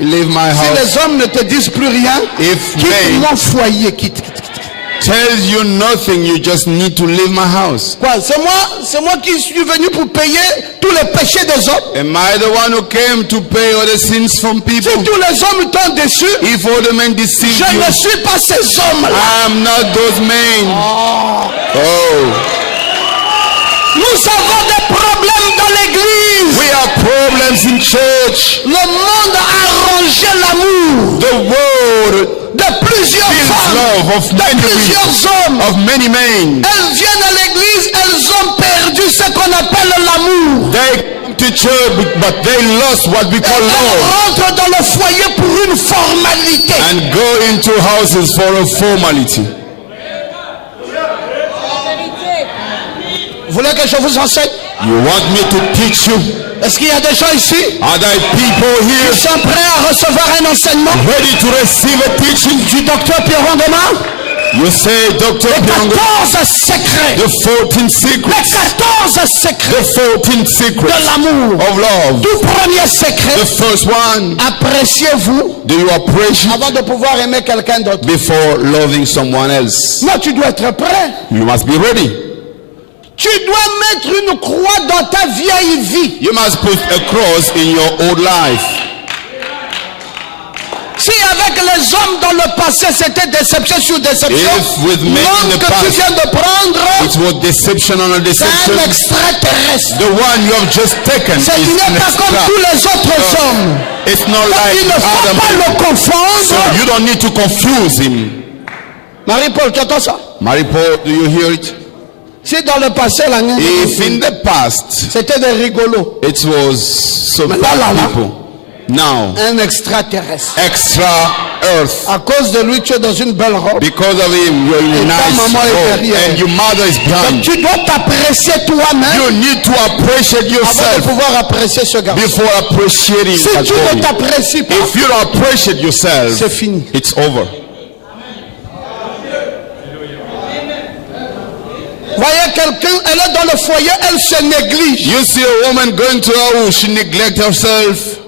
leave my Si house. les hommes ne te disent plus rien, If quitte men mon foyer, quitte. tells you nothing, you just need to leave my house. Quoi, c'est moi qui suis venu pour payer tous les péchés des hommes. Am I the one who came to pay all the sins from Si people? tous les hommes t'ont déçu, If all the men deceive je you, ne suis pas ces hommes-là. I'm not those men. Oh, Nous avons des problèmes dans l'église. we have problems in church. Le monde a rangé l'amour The world de plusieurs feels femmes, love of de many plusieurs hommes. of many men. Elles viennent à l'église, elles ont perdu ce qu'on appelle l'amour. They come to church, but they lost what we call Elles love rentrent dans le foyer pour une formalité. and go into houses for a formality. Vous voulez que je vous enseigne? You want me to teach you? Est-ce qu'il y a des gens ici Are there people qui here sont prêts à recevoir un enseignement ready to receive a teaching? du docteur Pierron demain? You say, Dr. Piango, 14 secrets. the 14 Les secrets, 14 secrets the 14 secrets de l'amour. of love. Tout premier secret, The first one, appréciez-vous do you appreciate avant de pouvoir aimer quelqu'un d'autre. before loving someone else? Non, tu dois être prêt. You must be ready. Tu dois mettre une croix dans ta vieille vie. You must put a cross in your old life. Si avec les hommes dans le passé c'était déception sur déception, If with men in l'homme the que tu past, viens de prendre, it was deception on a c'est deception. un extraterrestre. The one you have just taken is Il an n'est pas comme extra. tous les autres hommes. It's not Donc, like il ne faut Adam. pas le confondre. So you don't need to confuse him. Marie-Paul, tu entends ça? Marie-Paul, do you hear it? Si dans le passé, là, If in the past c'était des rigolos, it was so Mais bad là, people, now un extraterrestre. extra earth. À cause de lui, tu es dans une belle robe. Because of him, you're in a Et ta nice maman est robe derrière. and your mother is Donc, behind. tu dois t'apprécier toi-même You need to appreciate avant de yourself pouvoir apprécier ce garçon. before appreciating Si that tu ne body. t'apprécies pas, If you don't appreciate yourself, c'est fini. it's over. Voyez quelqu'un, elle est dans le foyer, elle se néglige. You see a woman going to her house, she neglect herself.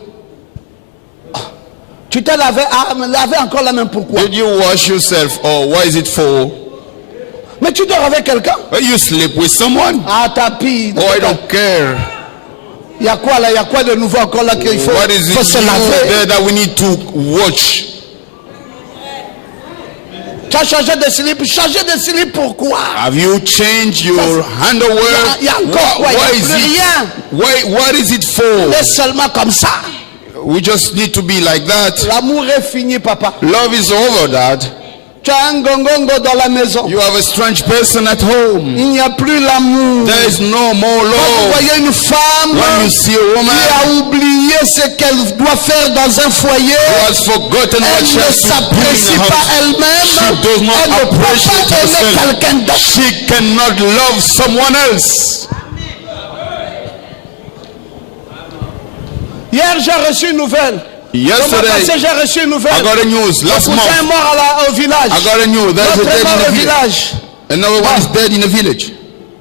Tu t'es lavé, lavé encore la main, pourquoi? Did you wash yourself? Or what is it for? Mais tu dors avec quelqu'un? You sleep with someone? Ah, tapis. Oh, I don't care. Il y a quoi là? Il y a quoi de nouveau encore là qu'il faut, What is faut it se new laver? there that we need to watch? Tu as changé de slip. Changer de slip pourquoi? Have you changed your underwear? Il y a encore quoi? Il n'y a What is plus it? rien. What is it for? Laisse seulement comme ça. We just need to be like that. L'amour est fini, papa. Love is over, Dad. Tu as un gongongo dans la maison. You have a strange person at home. Il n'y a plus l'amour. There is no more Quand vous love. voyez une femme When you see a woman qui a oublié ce qu'elle doit faire dans un foyer, who has forgotten what elle she ne has to do in s'apprécie the pas house, elle-même. she does not Elle ne peut appreciate pas aimer herself. quelqu'un d'autre. She cannot love someone else. Hier, j'ai reçu une nouvelle. Yesterday, J'ai reçu une nouvelle. I got a news. Last Mon cousin est month, mort au village. I got a news. There's a L'autre est dead mort in au the village. village. Another one is dead in the village.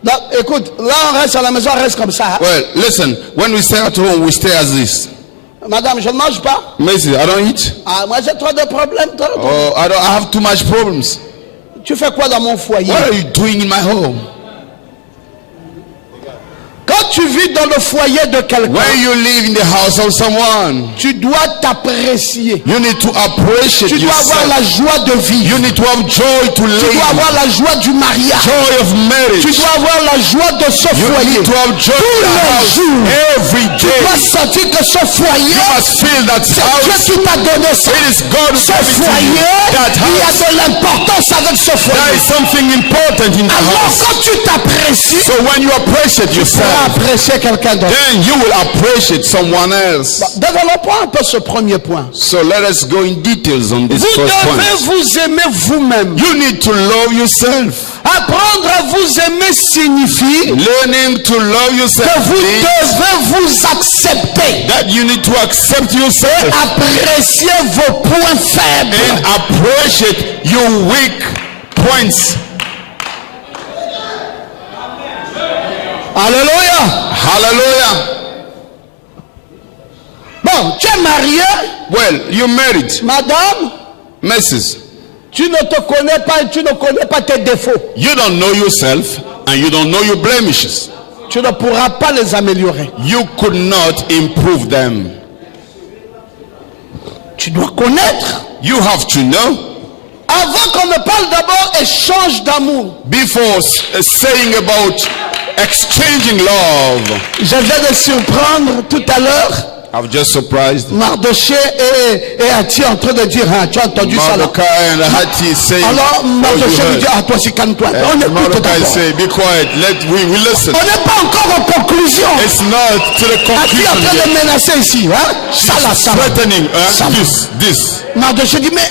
Donc, écoute, là on reste à la maison, on reste comme ça. Well, listen. When we stay at home, we stay as this. Madame, je ne mange pas. Macy, I don't eat. Ah, moi j'ai trop de problèmes. Oh, I have too much problems. Tu fais quoi dans mon foyer? What are you doing in my home? Quand tu vis vis dans le foyer de quelqu'un, when you live in the house of someone, tu dois t'apprécier. you need to appreciate Tu dois avoir la yourself. joie de vivre. You need to have joy to Tu dois live. avoir la joie du mariage. Joy of marriage. Tu dois avoir la joie de ce You foyer. need to have joy Tous in the les house jours. every Tu dois day. sentir que ce foyer, You must feel that c'est Dieu house. qui t'a donné ça. It is God who Ce gave it to you. foyer, That il y a house. de l'importance avec ce There foyer. is something important in the Alors house. quand tu t'apprécies, So when you appreciate tu vas yourself, apprécier quelqu'un d'autre. then you will appreciate someone else. Développons un peu ce premier point. So let us go in details on this Vous first devez point. vous aimer vous-même. You need to love yourself. Apprendre à vous aimer signifie Learning to love yourself que vous means devez vous accepter. that you need to accept yourself Apprécier vos points faibles. and appreciate your weak points. Alléluia. Hallelujah. Bon, tu es marié, Well, you're married, madame, Mrs. tu ne te connais pas et tu ne connais pas tes défauts. You don't know yourself and you don't know your blemishes. Tu ne pourras pas les améliorer. You could not improve them. Tu dois connaître. You have to know. Avant qu'on ne parle d'abord échange d'amour. Before saying about exchanging love, Je viens de surprendre tout à l'heure I've just surprised Mardoché et Hati en train de dire, hein, tu as entendu ça là? Mordecai and Hati saying, Alors oh, you Mardoché lui dit, heard. ah toi c'est calme-toi. On And écoute Mordecai d'abord. say, be quiet, we listen. On n'est pas encore en conclusion. It's not to the Hati est en conclusion train yet. de menacer ici. Hein? Ça là, ça là. Threatening, Ça là. this. Mardoché dit, mais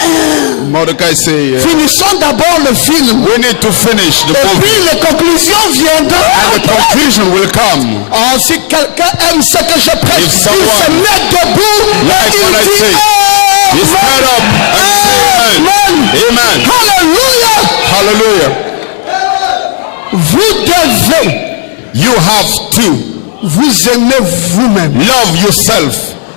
Mordecai say, finissons d'abord le film. we need to finish the Et movie. puis les conclusions viendront. And the conclusion will come. Oh, si quelqu'un aime ce que je prêche, il If se someone met debout like et what I il dit say, Amen. you stand up and say amen. Amen. Alléluia. Hallelujah. Vous devez You have to vous aimer vous-même. love yourself.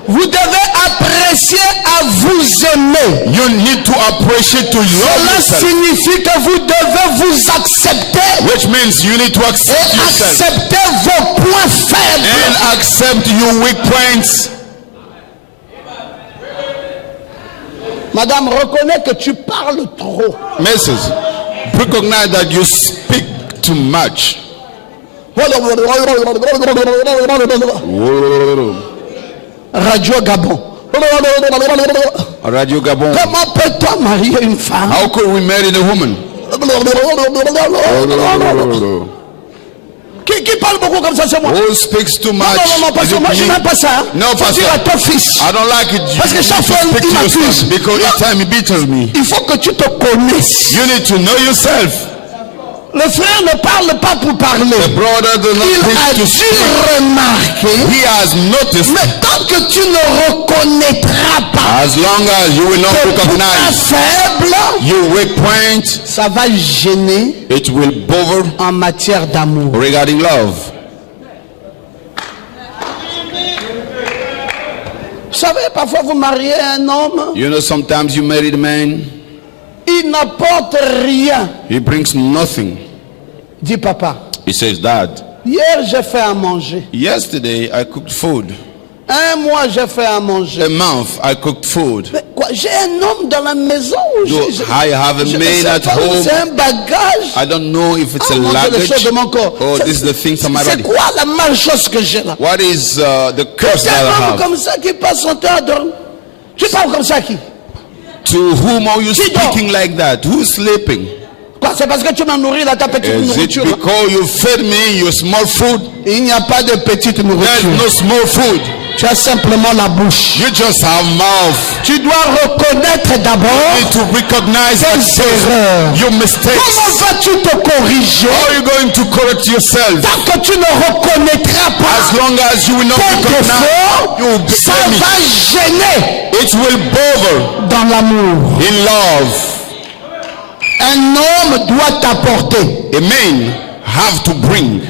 Vous devez apprécier à vous aimer. You need to appreciate to love Cela yourself. signifie que vous devez vous accepter Which means you need to et accept yourself accepter vos points faibles. and accept your weak points. Madame, reconnais que tu parles trop. Mrs. Recognize that you speak too much. Radio Gabon. Radio Gabon. Comment peut-on marier une femme? How could we marry the woman? Qui parle beaucoup comme ça, c'est moi. Who speaks too much? Non, Is parce que it moi je me? n'aime pas ça. No, Faut dire à Pastor. ton fils. I don't like it. Parce que You chaque need to fois, speak il to your m'accuse. son because each time he beats me. Il faut que tu te connaisses. You need to know yourself. Le frère ne parle pas pour parler. The brother does not Il a preach to dû speak. remarquer. He has noticed. Mais tant que tu ne reconnaîtras pas As long as you will not tes points recognize faibles, your weak point, ça va gêner it will bother en matière d'amour. regarding love. Vous savez, parfois vous mariez un homme, You know, sometimes you marry the man, il n'apporte rien. he brings nothing. Dit papa, He says, Dad, hier j'ai fait à manger. yesterday I cooked food. Un mois j'ai fait à manger. A month I cooked food. Mais quoi, j'ai un homme dans la maison. I have a je ne man sais at pas, home. c'est un bagage. I don't know if it's Ah, a mon Dieu, les choses luggage. de mon corps. Oh, C'est- this is the things on my C'est body. quoi la malchance que j'ai là? What is the curse C'est that un I homme have? comme ça qui passe son temps à dormir. Tu parles comme ça à qui? To whom are you Qui dort? speaking like that? Who's sleeping? Quoi, c'est parce que tu m'as nourri là, ta petite Is it nourriture là. because you fed me your small food? Il n'y a pas de petite There's nourriture. no small food. Tu as simplement la bouche. You just have mouth. Tu dois reconnaître You d'abord need to recognize tes that erreurs. your Comment mistakes. vas-tu te corriger How are you going to correct yourself? tant que tu ne reconnaîtras As pas long as you will not tes recognize, you will défauts, ça blame va it. gêner It will bother dans l'amour. in love. Un homme doit t'apporter, A man have to bring,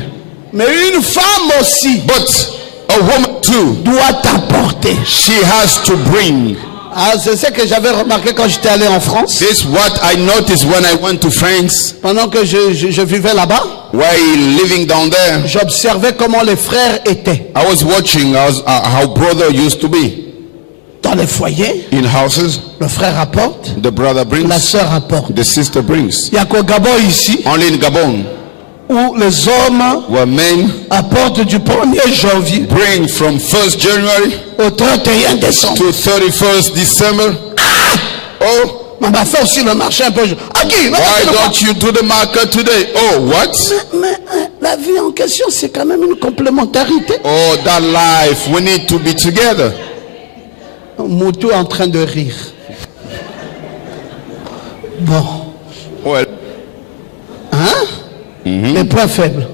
mais une femme aussi but a woman too, doit t'apporter. she has to bring. Ah, c'est ce que j'avais remarqué quand j'étais allé en France. This is what I noticed when I went to France. Pendant que je vivais là-bas, while living down there, j'observais comment les frères étaient I was watching how brother used to be. dans les foyers. In houses, Le frère apporte, the brother la brings, sœur apporte. the sister brings. Il n'y a qu'au Gabon ici Only in Gabon, où les hommes where men apportent du 1er janvier bring from 1st January au 31 décembre. to 31st December. Oh, On va faire aussi le marché un peu. Agui, why don't you do the market today? Oh, what? mais la vie en question, c'est quand même une complémentarité. Oh, that life, we need to be together. Moutou est en train de rire. Bon. Well, Hein? Les points faibles.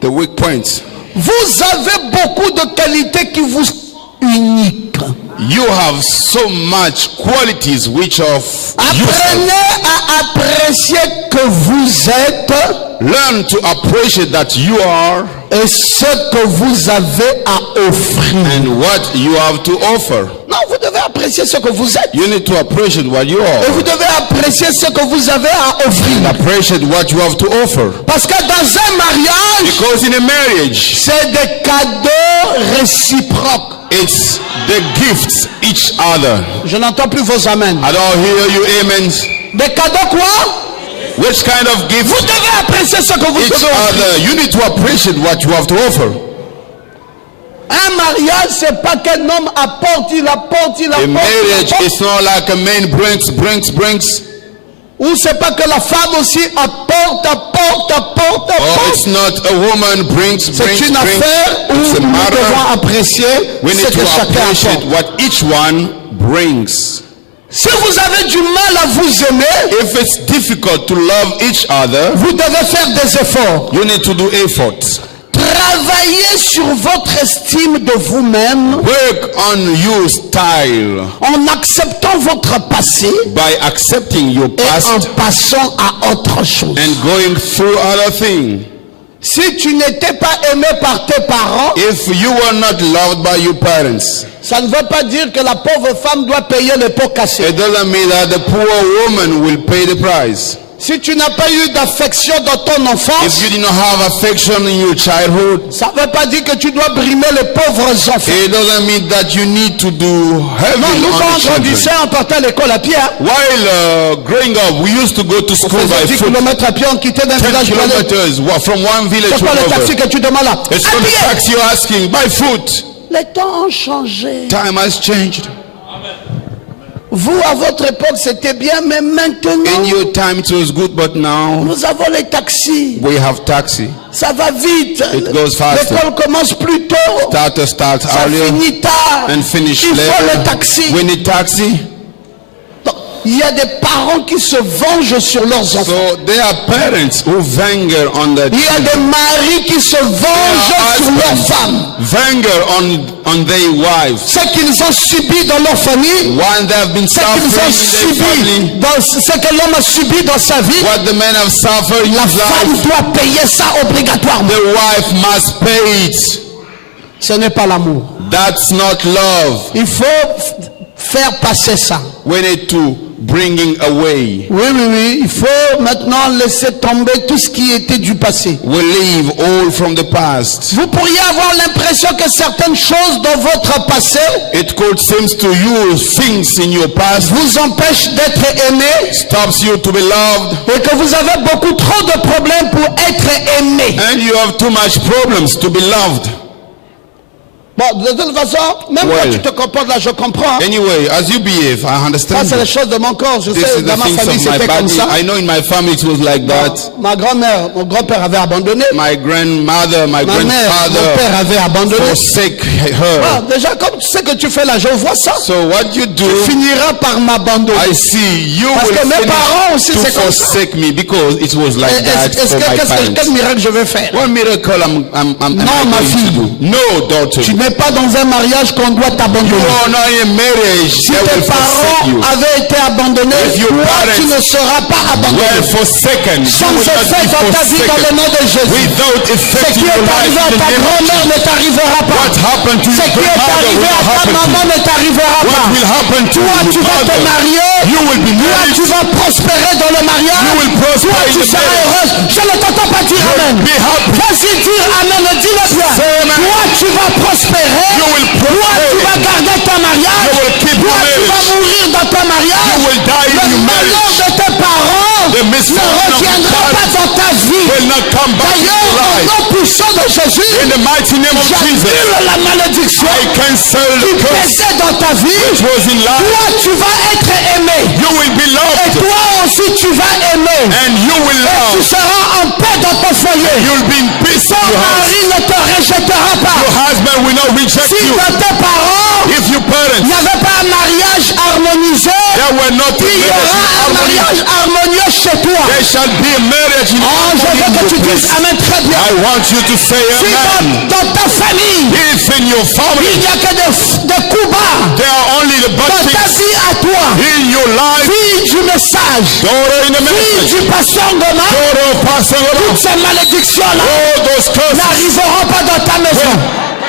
the weak points. Vous avez beaucoup de qualités qui vous sont uniques. You have so much qualities which are useful. Apprenez à apprécier que vous êtes Learn to appreciate that you are et ce que vous avez à offrir. and what you have to offer. Non, vous devez apprécier ce que vous êtes. You need to appreciate what you Et are. vous devez apprécier ce que vous avez à offrir. Appreciate what you have to offer. Parce que dans un mariage, Because in a marriage, c'est des cadeaux réciproques. it's the gifts each other. Je n'entends plus vos amens. I don't hear you amens. Des cadeaux quoi? Which kind of Vous gift? devez apprécier ce que vous Each devez offrir. other. You need to appreciate what you have to offer. Un mariage, c'est pas qu'un homme apporte, il apporte, il A apporte. marriage Il apporte. is not like a man brings. Ou c'est pas que la femme aussi apporte. Oh, it's not a woman brings. C'est une affaire où It's a nous matter. devons apprécier We ce need que to chacun appreciate apporte. what each one brings. Si vous avez du mal à vous aimer, If it's difficult to love each other, vous devez faire des efforts. you need to do efforts. Travaillez sur votre estime de vous-même Work on your style en acceptant votre passé by accepting your et en past passant à autre chose. and going through other things. Si tu n'étais pas aimé par tes parents, If you were not loved by your parents, ça ne veut pas dire que la pauvre femme doit payer les pots cassés. it doesn't mean that the poor woman will pay the price. Si tu n'as pas eu d'affection dans ton enfance, If you did not have affection in your childhood, ça ne veut pas dire que tu dois brimer les pauvres enfants. it doesn't mean that you need to do heavy Non, nous on the quand on children. grandissait, on partait à l'école à pied. Hein. While growing up, we used to go to On school faisait by 10 foot. km à pied, on quittait d'un 10 village pour aller. kilometers from one village C'est to pas le taxi another. que tu demandes là. It's À not the pied. taxi you're asking, by foot. Les temps ont changé. Time has changed. Vous, à votre époque, c'était bien, mais maintenant, In your time it was good, but now nous avons les taxis. we have taxi. Ça va vite. It goes faster. L'école commence plus tôt. Start Ça earlier finit tard. and finish Il faut later. le taxi. We need taxi. Donc, il y a des parents qui se vengent sur leurs enfants. So there are parents who anger on their Il y a des maris qui se vengent sur leurs femmes. anger on their wives. Ce qu'ils ont subi dans leur famille, When they have been ce qu'ils ont suffering in their family, subi, ce que l'homme a subi dans sa vie, what the men have suffered in la his femme life, doit payer ça obligatoirement. the wife must pay it. Ce n'est pas l'amour. That's not love. Il faut faire passer ça. We need to bringing away. Oui. Il faut maintenant laisser tomber tout ce qui était du passé. We leave all from the past. Vous pourriez avoir l'impression que certaines choses dans votre passé It could seem to you things in your past vous empêchent d'être aimé stops you to be loved, et que vous avez beaucoup trop de problèmes pour être aimé. and you have too much problems to be loved. Bon, de toute façon, même Well. quand tu te comportes là, je comprends. Anyway, as you behave, I Ça, understand. c'est les choses de mon corps. Je This sais, is dans the ma things famille, of my c'était comme body. ça. I know in my family it was like that. Ma grand-mère, mon grand-père avait abandonné. My grandmother, my Ma mère, mon grandfather père avait abandonné. forsake Ah, her. déjà, comme tu sais que tu fais là, je vois ça. So what you do, Tu finiras par m'abandonner. I see you Parce will que mes parents finish aussi, to c'est comme ça. forsake me because it was like that for my Quel parents. miracle je vais faire? What miracle am Non, I ma going fille. to do? No, daughter. Tu n'es pas dans un mariage qu'on doit You t'abandonner. are not in a marriage Si that tes will forsake you. parents avaient été abandonnés, If your toi, parents tu ne seras pas abandonné. Were forsaken. Ça You ne will se not fait be dans ta vie dans le forsaken. nom de Jésus. Without Ce affecting qui your est life arrivé à in the ta name of grand-mère ne t'arrivera pas. What happened to Ce your qui est grandmother arrivé will à ta happen to maman you. ne t'arrivera What pas. will happen to Toi, your tu vas te mother? marier You will be Toi, married. tu vas prospérer dans le mariage. You will prosper Toi, in tu the seras marriage. heureuse. Je ne t'entends pas dire amen. Be happy. Vas-y, dire amen. Dis-le bien. Say amen. Toi, tu vas prospérer. You will Toi, tu prosper. vas garder ton mariage. You will keep Toi, your tu vas marriage. mourir dans ton mariage. You will die in Le your malheur marriage. de tes parents The ne misfortune of reviendra your pas dans ta vie. will not come back to D'ailleurs, your au life. nom puissant de Jésus, In the mighty name of Jesus, j'annule la malédiction I cancel the qui curse pesait dans ta vie. which was in life. Toi, tu vas être aimé. You will be Et loved toi aussi, tu vas aimer. and you will Et tu love. seras en paix dans ton foyer. You'll be in peace in Ton your house. mari ne te rejettera pas. Your husband will not reject Si you. dans tes parents, If your il parents, n'y avait pas un mariage harmonisé, there were not a il y marriage aura in un harmony, mariage harmonieux chez toi. there shall be a marriage in Oh, je veux harmony que in tu your dises place. amen très bien. I want you to say Si amen. dans ta famille, If in your il family, n'y a que des coups bas there are only the bad dans ta things vie à toi, in your life, fille du message, daughter in the fille message, du pasteur Ngoma, daughter of Pastor toutes Ngoma, ces malédictions-là all those curses n'arriveront pas dans ta maison.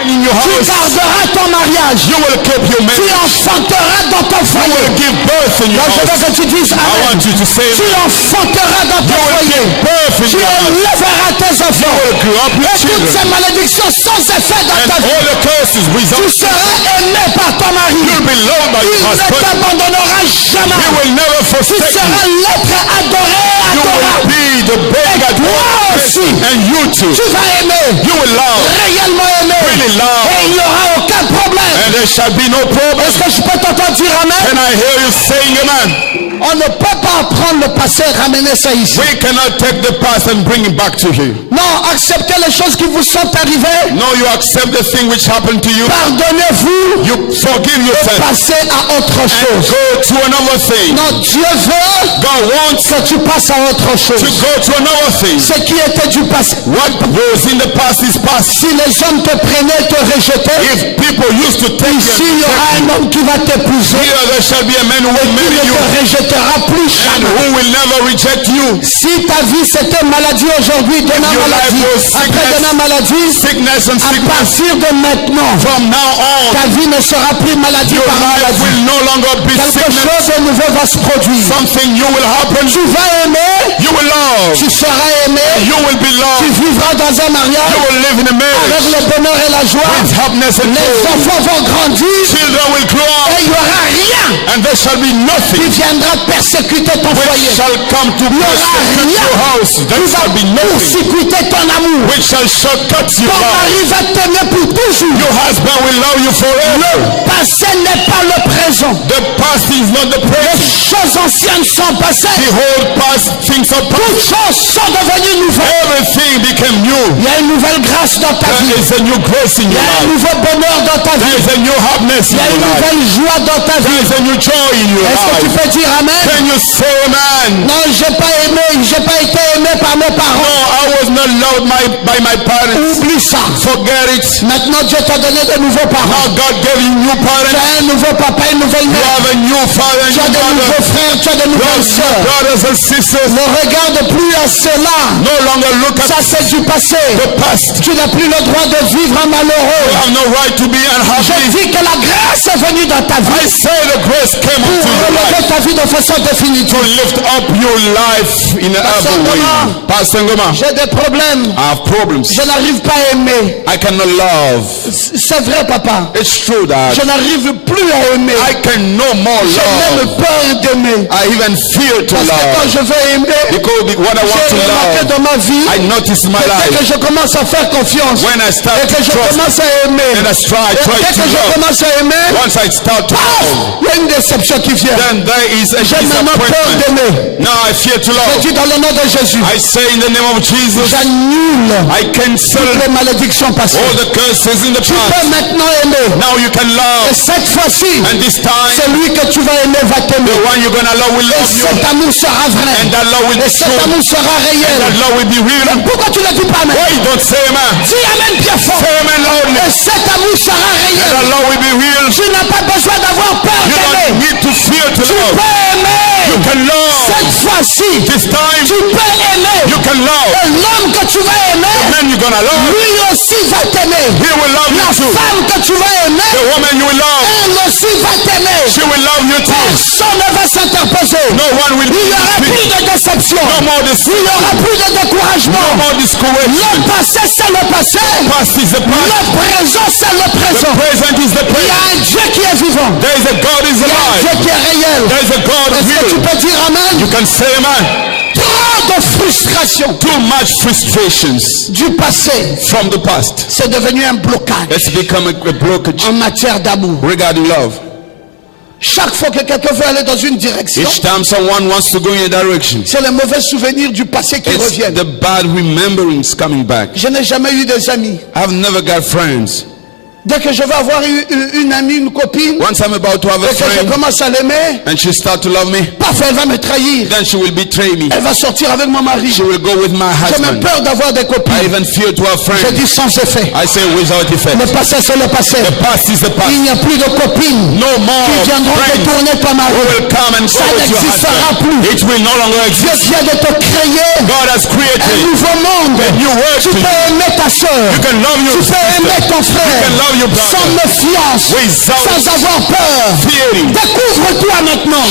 in your Tu house, garderas ton mariage. you will keep your Tu marriage. enfanteras dans ton You foyer. will give birth in your Donc je veux house. que tu dises I amen. want you to say Tu enfanteras dans ton you will foyer. give birth in Tu your house. élèveras tes enfants. You will grow up your Et toutes children. ces malédictions sans effet dans And ta vie. all the curses Tu result. seras aimé par ton mari. You'll be loved by Il your ne husband. t'abandonnera He jamais. will never Tu forsake you. seras l'être adoré, You will adorable. be the best that toi was. aussi. And you too. Tu vas aimer. You will love. Réellement aimer. Really love. Et il n'y aura aucun problème. And there shall be no problem. Est-ce que je peux t'entendre dire amen? Can I hear you saying amen? On ne peut pas prendre le passé et ramener ça ici. We cannot take the past and bring it back to here. Non, acceptez les choses qui vous sont arrivées. No, you accept the thing which happened to you. Pardonnez-vous. You forgive yourself. Passez à autre And chose. go to another thing. Non, Dieu veut God wants que tu passes à autre to chose. go to another thing. Ce qui était du passé. What was in the past is past. Si les hommes te prenaient et te rejetaient, If people used to take ici il y you, aura un homme qui va t'épouser. here there shall be a man who will Il marry ne you te rejettera plus and jamais. who will never reject you. Si ta vie c'était maladie aujourd'hui, demain Your life maladie, was après sickness. demain maladie, Sickness and à sickness. partir de maintenant, From now on, ta vie ne sera plus maladie your par life maladie. will no longer be Quelque sickness. chose de nouveau va se produire. Something new will happen. Tu vas aimer, You will love. tu seras aimé, You will be tu loved. vivras dans un You mariage will live in a avec marriage le bonheur et la joie. with happiness and Les joy. enfants vont grandir Children will grow et up il n'y aura rien and there shall be qui nothing viendra persécuter ton which foyer. shall come to Il n'y aura persecute rien your house. There qui va shall be nothing persécuter ton amour. which shall shortcut your Ton life. mari va t'aimer pour toujours. Your husband will love you forever. Passé n'est pas le présent. The past is not the Les present. choses anciennes sont passées. The whole past things are past. Toutes choses sont devenues nouvelles. Everything became new. Il y a une nouvelle grâce dans ta There vie. is a new grace in Il y your a un life. nouveau bonheur dans ta There vie. is a new happiness Il in y a your une life. nouvelle joie dans ta There vie. is a new joy in your Est-ce que tu life. peux dire amen? Can you say amen? Non, j'ai pas été aimé par mes No, parents. I was not loved by my parents. Oublie ça. Forget it. Maintenant, Dieu t'a donné de nouveaux parents. Now God gave you new Tu parents. as un nouveau papa, une nouvelle You mère. have a new father and Tu as new de nouveaux mother. frères, tu as de You nouvelles have new sœurs. brothers and sisters. Ne regarde plus à cela. No longer look Ça, at c'est du passé. the past. Tu n'as plus le droit de vivre un You malheureux. have no right to be Je unhappy. dis que la grâce est venue dans ta I vie say the grace came pour into your relever life ta vie de façon to définitive. lift up your life in Pastor every way. Ngoma. Pastor Ngoma, J'ai des problèmes. I have problems. Je n'arrive pas à aimer. I cannot love. C'est vrai, papa. It's true that Je n'arrive plus à aimer. I can no more J'ai love. même peur d'aimer. I even fear to Parce que quand love. je veux aimer, Because what I want j'ai to remarqué love, dans ma vie I notice in my que dès que life. je commence à faire confiance When I start et que to je trust, commence à aimer, and I try et dès to que je love, commence à aimer, once I start to love, il y a une déception qui vient. then there is a J'ai maintenant peur disappointment. d'aimer. Now I fear to Je love. dis dans le nom de Jésus, I say in the name of Jesus, j'annule I cancel toutes les malédictions passées. all the curses in the Tu past. peux maintenant aimer. Now you can Et love. cette fois-ci, And this time, celui que tu vas aimer va t'aimer. the one you're going to love will Et love you. cet amour sera vrai. And that love will Et be cet true. amour sera That réel. love will be real. Pourquoi tu ne dis pas amen? Why you don't say amen? Dis amen bien fort. Say amen loudly. Et cet amour sera And réel. that love will be real. Tu n'as pas besoin d'avoir peur You don't d'aimer. need to fear to Tu love. peux aimer. You can love. Cette fois-ci, This time, tu peux aimer. you can love. Et l'homme que tu vas The aimer, man you're going to love, lui aussi va t'aimer. he will love you La too. femme que tu vas aimer, The woman you will love, elle aussi va t'aimer. she will love you too. Personne ne va s'interposer. No one will Il n'y aura plus speak. de déception. No more Il n'y aura plus de No découragement. more discouragement. Le passé, c'est le passé. Past is the Le past. présent, c'est le The présent. present is the Il y present. a un Dieu qui est vivant. There is a God is Il y a un Dieu alive. qui est réel. There is a God Est-ce que tu real. peux dire Amen? You can say amen. Trop de frustration Too much frustrations du passé, from the past. c'est devenu un blocage Let's become a blockage en matière d'amour. regarding love. Chaque fois que quelqu'un veut aller dans une direction, Each time someone wants to go in a direction, c'est les mauvais souvenirs du passé qui it's reviennent. the bad rememberings coming back. Je n'ai jamais eu des amis. I've never got friends. Dès que je vais avoir une amie, une copine, Once I'm about to have a et que je friend commence à l'aimer, and she start to love me, paf, elle va me trahir. then she will betray me. Elle va sortir avec mon mari. She will go with my J'ai même husband. peur d'avoir des I copines. even fear to have Je friends. dis sans effet. I say without effect. Le passé, c'est le passé. The past is the Il past. n'y a plus de copines No more qui viendront friends détourner ton mari. who will come and go Ça with your n'existera husband. plus. It will no longer Dieu exist. vient de te créer God has un created nouveau monde. a new world Tu to peux you. aimer ta soeur. You can love your Tu peux aimer sister ton frère. can love your brother. Sans méfiance. without Sans avoir peur. fearing. Découvre-toi maintenant.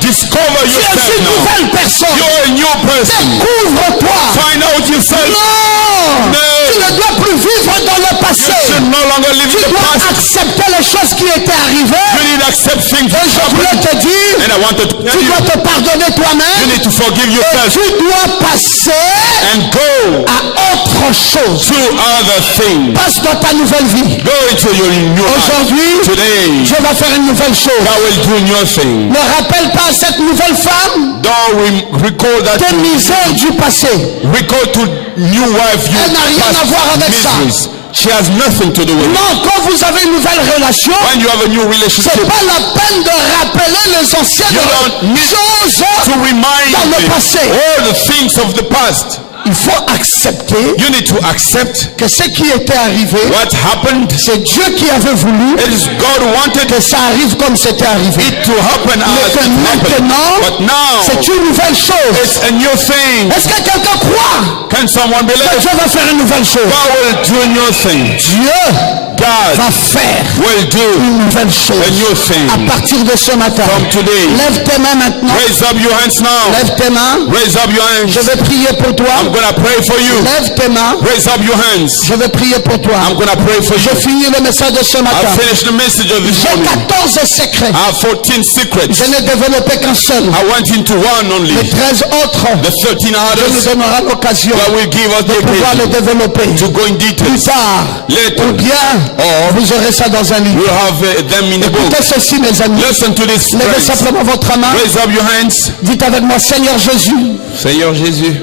Discover Tu es yourself une now. nouvelle personne. You're a new person. Découvre-toi. Find out yourself. Non. No. Tu ne dois plus vivre dans le You passé. should no longer live Tu in the dois past. accepter les choses qui étaient arrivées. You need to accept things Et that je happen. voulais te dire, And I wanted to tell tu you, dois te pardonner you toi-même. need to forgive Et yourself tu dois passer and go à autre chose. to other things. Passe dans ta nouvelle vie. Go into your new life. Aujourd'hui, Today, je vais faire une nouvelle chose. God will do your thing. Ne rappelle pas à cette nouvelle femme Don't recall that. tes misères du passé. Recall to new wife. You Elle n'a rien à voir avec ça. miseries. She has nothing to do with it. Non, quand vous avez une nouvelle relation, When you have a new relationship, c'est pas la peine de rappeler les anciennes You don't need choses. to remind Dans le me passé. all the things of the past. Il faut accepter You need to accept que ce qui était arrivé, what happened. c'est Dieu qui avait voulu It is God wanted que ça arrive comme c'était arrivé. it to happen as Que it happened. maintenant, But now, c'est une nouvelle chose. it's a new thing. Est-ce que quelqu'un croit Can someone que believe? Dieu va faire une nouvelle chose? God will do a new thing. Dieu God va faire will do une nouvelle chose a new thing. à partir de ce matin. From today, Lève tes mains maintenant. raise up your hands now. Lève tes mains. Raise up your hands. Je vais prier pour toi. I'm going to pray for you. Lève tes mains. Raise up your hands. Je vais prier pour toi. I'm going to pray for Je you. finis le message de ce matin. I've finished the message of this J'ai morning. 14 secrets. I have 14 secrets. Je n'ai développé qu'un seul. I went into one only. Les 13 autres, The 13 Dieu nous others donnera l'occasion that will give us de the pouvoir les occasion développer. to go in Plus details. tard, ou Later, bien, or vous aurez ça dans un livre. we'll have them in the book. Écoutez ceci, mes amis. Listen to this, Levez friends. simplement votre main. Raise up your hands. Dites avec moi, Seigneur Jésus, Seigneur Jésus,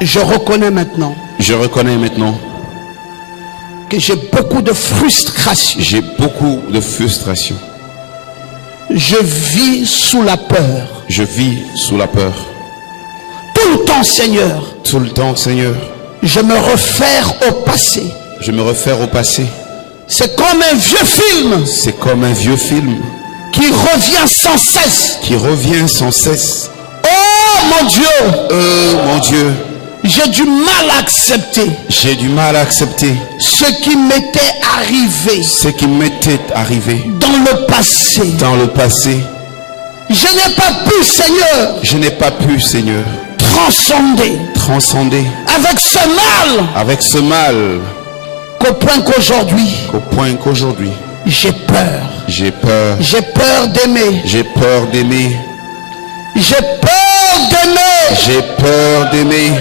je reconnais maintenant je reconnais maintenant, que j'ai beaucoup de frustration. j'ai beaucoup de frustration. Je vis sous la peur. Je vis sous la peur. Tout le temps, Seigneur, Tout le temps, Seigneur, je me réfère au passé. je me réfère au passé. C'est comme un vieux film C'est comme un vieux film qui revient sans cesse. qui revient sans cesse. Oh mon Dieu, Mon Dieu, j'ai du mal à accepter j'ai du mal à accepter ce qui m'était arrivé ce qui m'était arrivé dans le passé. dans le passé. Je n'ai pas pu, Seigneur, Je n'ai pas pu, Seigneur, transcender transcender avec ce mal avec ce mal qu'au point qu'aujourd'hui, au point qu'aujourd'hui, j'ai peur. j'ai peur. J'ai peur d'aimer. J'ai peur d'aimer. J'ai peur d'aimer. J'ai peur d'aimer.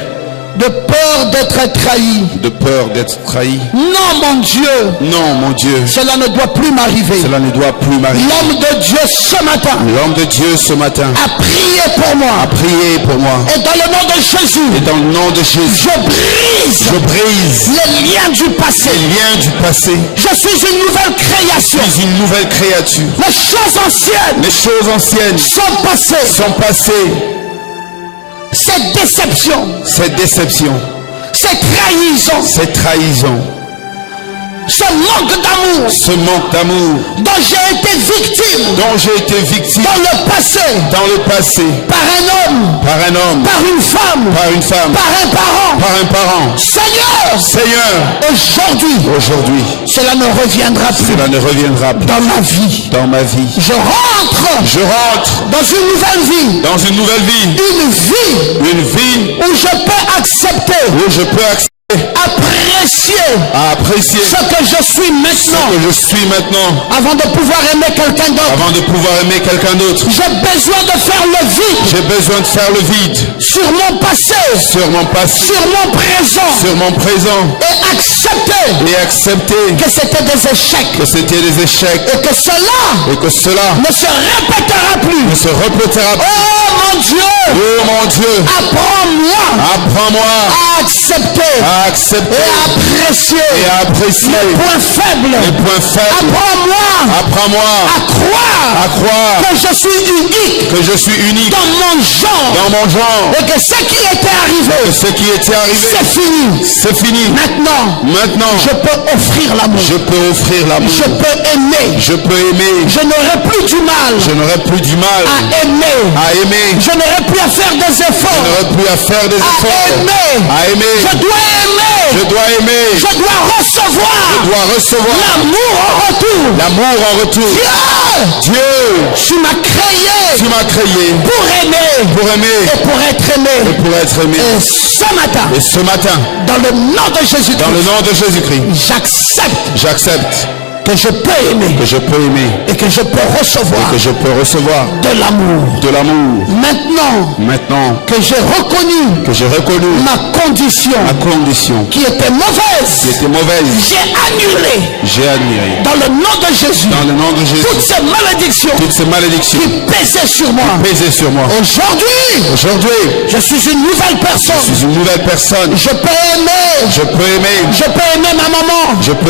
De peur d'être trahi. De peur d'être trahi. Non, mon Dieu, Non, mon Dieu, cela ne doit plus m'arriver. cela ne doit plus m'arriver. L'homme de Dieu ce matin L'homme de Dieu ce matin a prié pour a moi. prié pour moi. Et dans le nom de Jésus, Et dans le nom de Jésus, je brise je brise les liens du passé. les liens du passé. Je suis une nouvelle création. Je suis une nouvelle créature. Les choses anciennes Les choses anciennes sont passées. sont passées. Cette déception, Cette déception, cette trahison, cette trahison, ce manque d'amour ce manque d'amour dont j'ai été victime dont j'ai été victime dans le passé par un homme, par une femme, par un parent. Seigneur, aujourd'hui, cela ne reviendra plus dans ma vie. Je rentre dans une nouvelle vie. Une vie où je peux apprécier ce que je suis maintenant avant de pouvoir aimer quelqu'un d'autre. J'ai besoin de faire le vide sur mon passé, sur mon présent et accepter que c'était des échecs et que cela ne se répétera plus. Oh mon Dieu, apprends-moi à accepter et à apprécier les points faibles. Apprends-moi à croire que je suis unique dans mon genre et que ce qui était arrivé c'est fini. Maintenant je peux offrir l'amour. Je peux aimer. Je n'aurai plus du mal à aimer. Je n'aurai plus à faire des efforts. À aimer. Je dois aimer. Je dois recevoir l'amour en retour. Dieu, tu m'as créé pour aimer et pour être aimé. Et ce matin, dans le nom de Jésus-Christ, j'accepte que je peux aimer et que je peux recevoir de l'amour. Maintenant que j'ai reconnu ma condition qui était mauvaise, j'ai annulé dans le nom de Jésus toutes ces malédictions qui pesaient sur moi. Aujourd'hui je suis une nouvelle personne. Je peux aimer ma maman. Je peux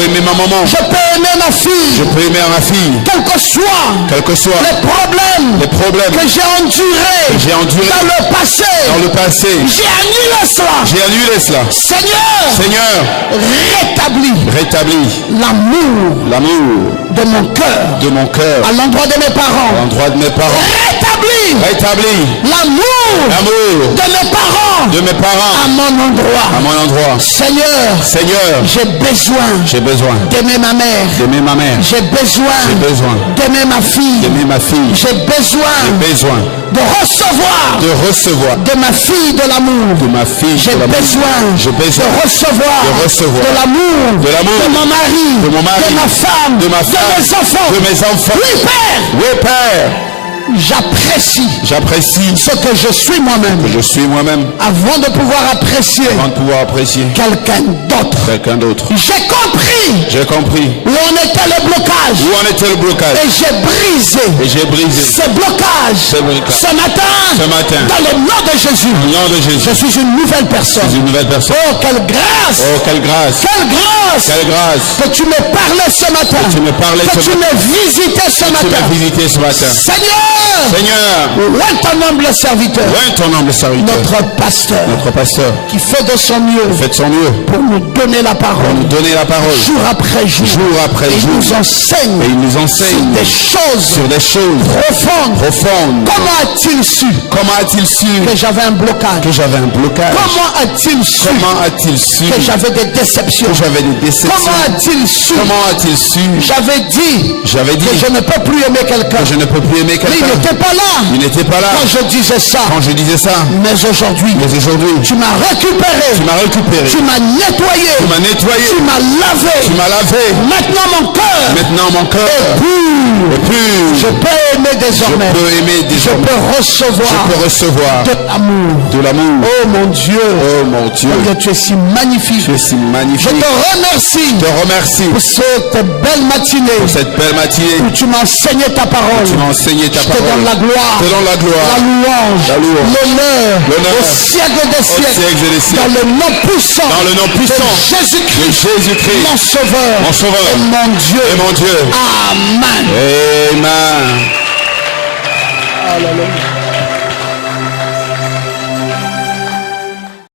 aimer ma fille. Quel que soit les problèmes que j'ai endurés dans le passé, j'ai annulé cela. Seigneur, rétablis l'amour de mon cœur à l'endroit de mes parents. Rétablis l'amour de mes parents à mon endroit. Seigneur, j'ai besoin d'aimer ma mère. J'ai besoin d'aimer ma fille. J'ai besoin de recevoir de ma fille de l'amour. J'ai besoin de recevoir de l'amour de mon mari, de ma femme, de mes enfants. Oui, Père. J'apprécie ce que je suis moi-même. Avant de pouvoir apprécier quelqu'un d'autre. J'ai compris où en était le blocage. Et j'ai brisé ce blocage. Ce matin, dans le nom de Jésus, je suis une nouvelle personne. Oh, quelle grâce. Que tu me parlais ce matin. Que tu me visitais ce matin. Seigneur, loin ton humble serviteur, notre pasteur, qui fait de son mieux pour nous donner la parole, jour après jour, et il nous enseigne sur des choses profondes. Comment a-t-il su que j'avais un blocage? Comment a-t-il su que j'avais des déceptions? Comment a-t-il su? J'avais dit que je ne peux plus aimer quelqu'un. Il n'était pas là quand je disais ça. Mais aujourd'hui, tu m'as récupéré. Tu m'as nettoyé. Tu m'as lavé. Maintenant mon cœur est pur. Je peux aimer désormais. Je peux recevoir de l'amour. Oh mon Dieu. Oh, tu es si magnifique. Je te remercie pour cette belle matinée. Où tu m'as enseigné ta parole. Je te donne la gloire, la louange, l'honneur au siècle des siècles, dans le nom puissant de Jésus-Christ, mon sauveur et mon Dieu. Amen. Amen. Alléluia.